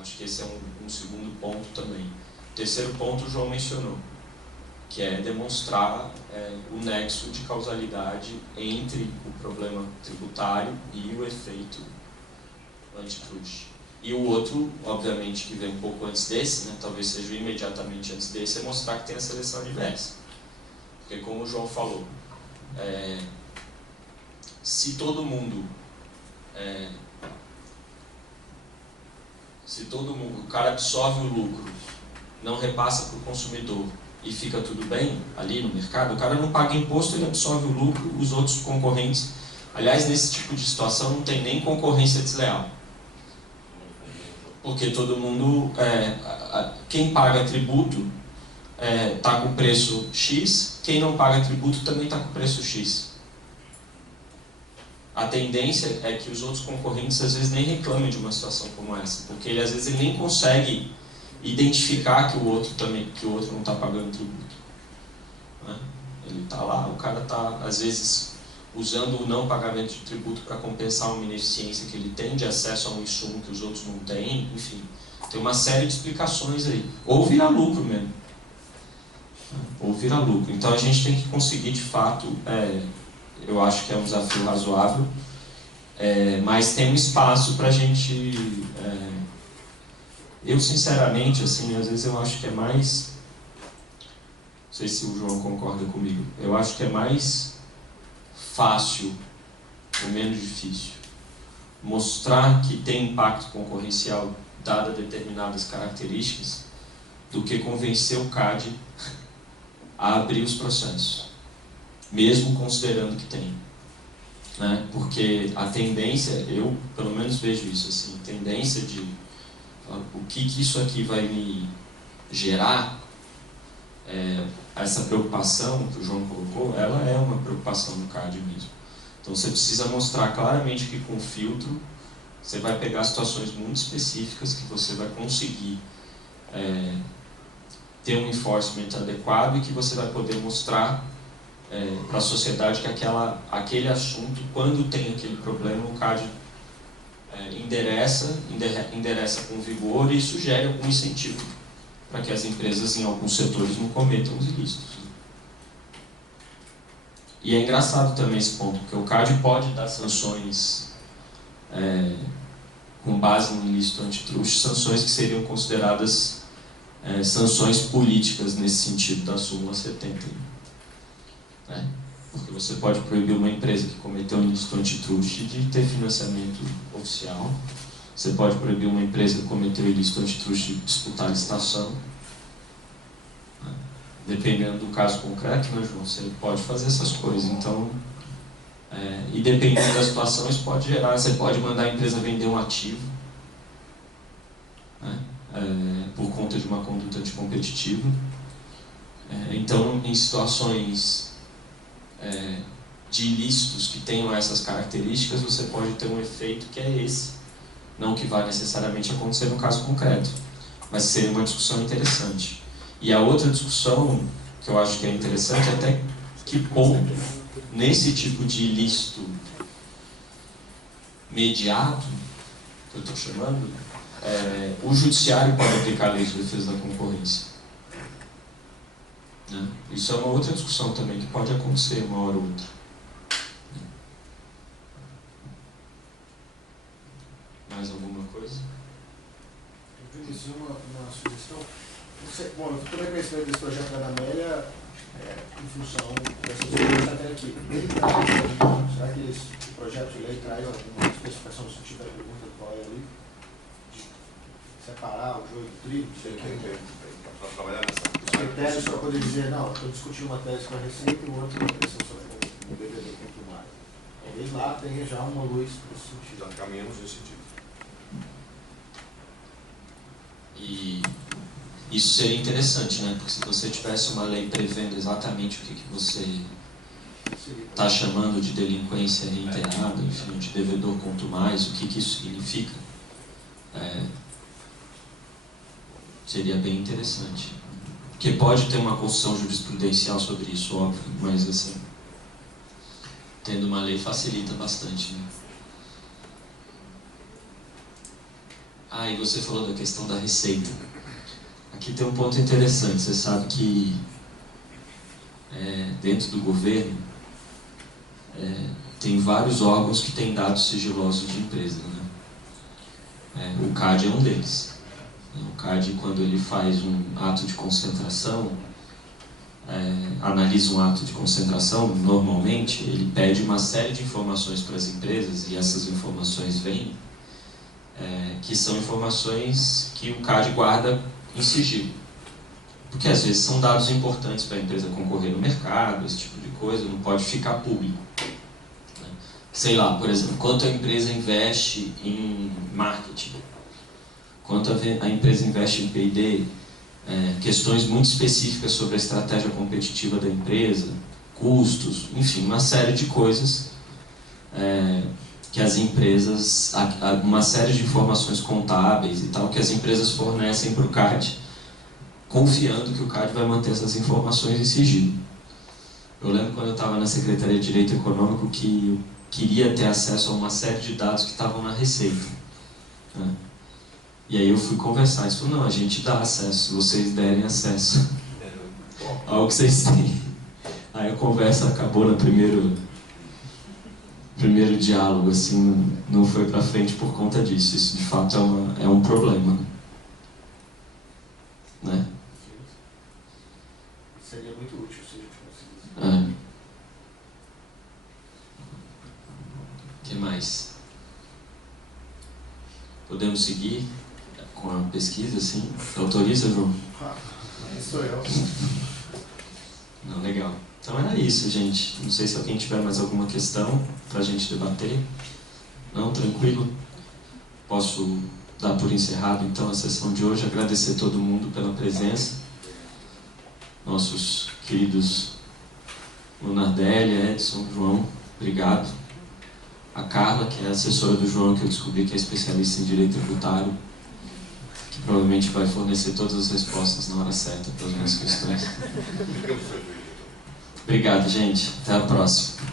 Acho que esse é um segundo ponto também. O terceiro ponto o João mencionou, que é demonstrar o nexo de causalidade entre o problema tributário e o efeito antitruste. E o outro, obviamente, que vem um pouco antes desse, talvez seja imediatamente antes desse, é mostrar que tem a seleção adversa. Porque, como o João falou, se todo mundo, o cara absorve o lucro, não repassa para o consumidor e fica tudo bem ali no mercado, o cara não paga imposto, ele absorve o lucro, os outros concorrentes. Aliás, nesse tipo de situação não tem nem concorrência desleal. Porque todo mundo, quem paga tributo está com preço X, quem não paga tributo também está com preço X. A tendência é que os outros concorrentes às vezes nem reclamem de uma situação como essa, porque às vezes ele nem consegue identificar que o outro não está pagando tributo. Ele está lá, o cara está às vezes usando o não pagamento de tributo para compensar uma ineficiência que ele tem de acesso a um insumo que os outros não têm, enfim. Tem uma série de explicações aí. Ou virar lucro mesmo. Ou virar lucro. Então a gente tem que conseguir, de fato, eu acho que é um desafio razoável, mas tem um espaço para a gente... eu, sinceramente, assim, às vezes eu acho que é mais... Não sei se o João concorda comigo. Eu acho que é mais fácil ou menos difícil mostrar que tem impacto concorrencial dada determinadas características do que convencer o CAD a abrir os processos, mesmo considerando que tem. Né? Porque a tendência, eu pelo menos vejo isso assim, tendência de o que isso aqui vai me gerar, essa preocupação que o João colocou, ela é uma preocupação do CAD mesmo. Então você precisa mostrar claramente que com filtro você vai pegar situações muito específicas que você vai conseguir ter um enforcement adequado e que você vai poder mostrar para a sociedade que aquele assunto, quando tem aquele problema, o CAD endereça com vigor, e isso gera algum incentivo para que as empresas em alguns setores não cometam os ilícitos. E é engraçado também esse ponto, porque o CAD pode dar sanções com base no ilícito antitruste, sanções que seriam consideradas sanções políticas nesse sentido da súmula 70. Né? Porque você pode proibir uma empresa que cometeu um ilícito antitruste de ter financiamento oficial. Você pode proibir uma empresa que cometeu ilícito antitruste de disputar a licitação. Né? Dependendo do caso concreto, né, João, você pode fazer essas coisas. Então, e dependendo da situação, isso pode gerar. Você pode mandar a empresa vender um ativo, né, por conta de uma conduta anticompetitiva. Então, em situações de ilícitos que tenham essas características, você pode ter um efeito que é esse. Não que vá necessariamente acontecer no caso concreto, mas seria uma discussão interessante. E a outra discussão que eu acho que é interessante é até que ponto, nesse tipo de ilícito mediado, que eu estou chamando, o judiciário pode aplicar a lei de defesa da concorrência. Né? Isso é uma outra discussão também que pode acontecer uma hora ou outra. Mais alguma coisa? Eu disse uma sugestão. Bom, eu tomei conhecimento desse projeto da Amélia em função dessas coisas até aqui. Ele traz, será que esse projeto de lei traz alguma especificação no sentido da pergunta do qual é ali? De separar o joio do trigo? Para trabalhar nessa. Os critérios para poder dizer, não, estou discutindo uma tese com a Receita e o outro uma questão sobre o BBB contra o mar. Talvez lá tenha já uma luz nesse sentido. Já caminhamos nesse sentido. E isso seria interessante, né? Porque se você tivesse uma lei prevendo exatamente o que você está chamando de delinquência reiterada, enfim, de devedor quanto mais, o que isso significa, seria bem interessante. Porque pode ter uma construção jurisprudencial sobre isso, óbvio, mas assim, tendo uma lei facilita bastante, né? E você falou da questão da receita. Aqui tem um ponto interessante. Você sabe que dentro do governo tem vários órgãos que têm dados sigilosos de empresa, né? O CAD é um deles. O CAD, quando ele faz um ato de concentração, analisa um ato de concentração, normalmente ele pede uma série de informações para as empresas, e essas informações vêm, que são informações que o CAD guarda em sigilo. Porque às vezes são dados importantes para a empresa concorrer no mercado, esse tipo de coisa, não pode ficar público. Né? Sei lá, por exemplo, quanto a empresa investe em marketing, quanto a empresa investe em P&D, questões muito específicas sobre a estratégia competitiva da empresa, custos, enfim, uma série de coisas que as empresas, uma série de informações contábeis e tal, que as empresas fornecem para o CAD, confiando que o CAD vai manter essas informações em sigilo. Eu lembro quando eu estava na Secretaria de Direito Econômico que eu queria ter acesso a uma série de dados que estavam na Receita. Né? E aí eu fui conversar, eles falaram, não, a gente dá acesso, se vocês derem acesso ao que vocês têm. Aí a conversa acabou no primeiro diálogo, assim, não foi para frente por conta disso. Isso de fato é um problema, né? Seria muito útil se a gente conseguisse. O que mais? Podemos seguir com a pesquisa, sim? Você autoriza, João? Sou eu. Não, legal. Então era isso, gente. Não sei se alguém tiver mais alguma questão para a gente debater. Não, tranquilo? Posso dar por encerrado então a sessão de hoje. Agradecer a todo mundo pela presença. Nossos queridos Lunardelli, Edson, João, obrigado. A Carla, que é a assessora do João, que eu descobri que é especialista em direito tributário, que provavelmente vai fornecer todas as respostas na hora certa para as minhas questões. Obrigado, gente. Até a próxima.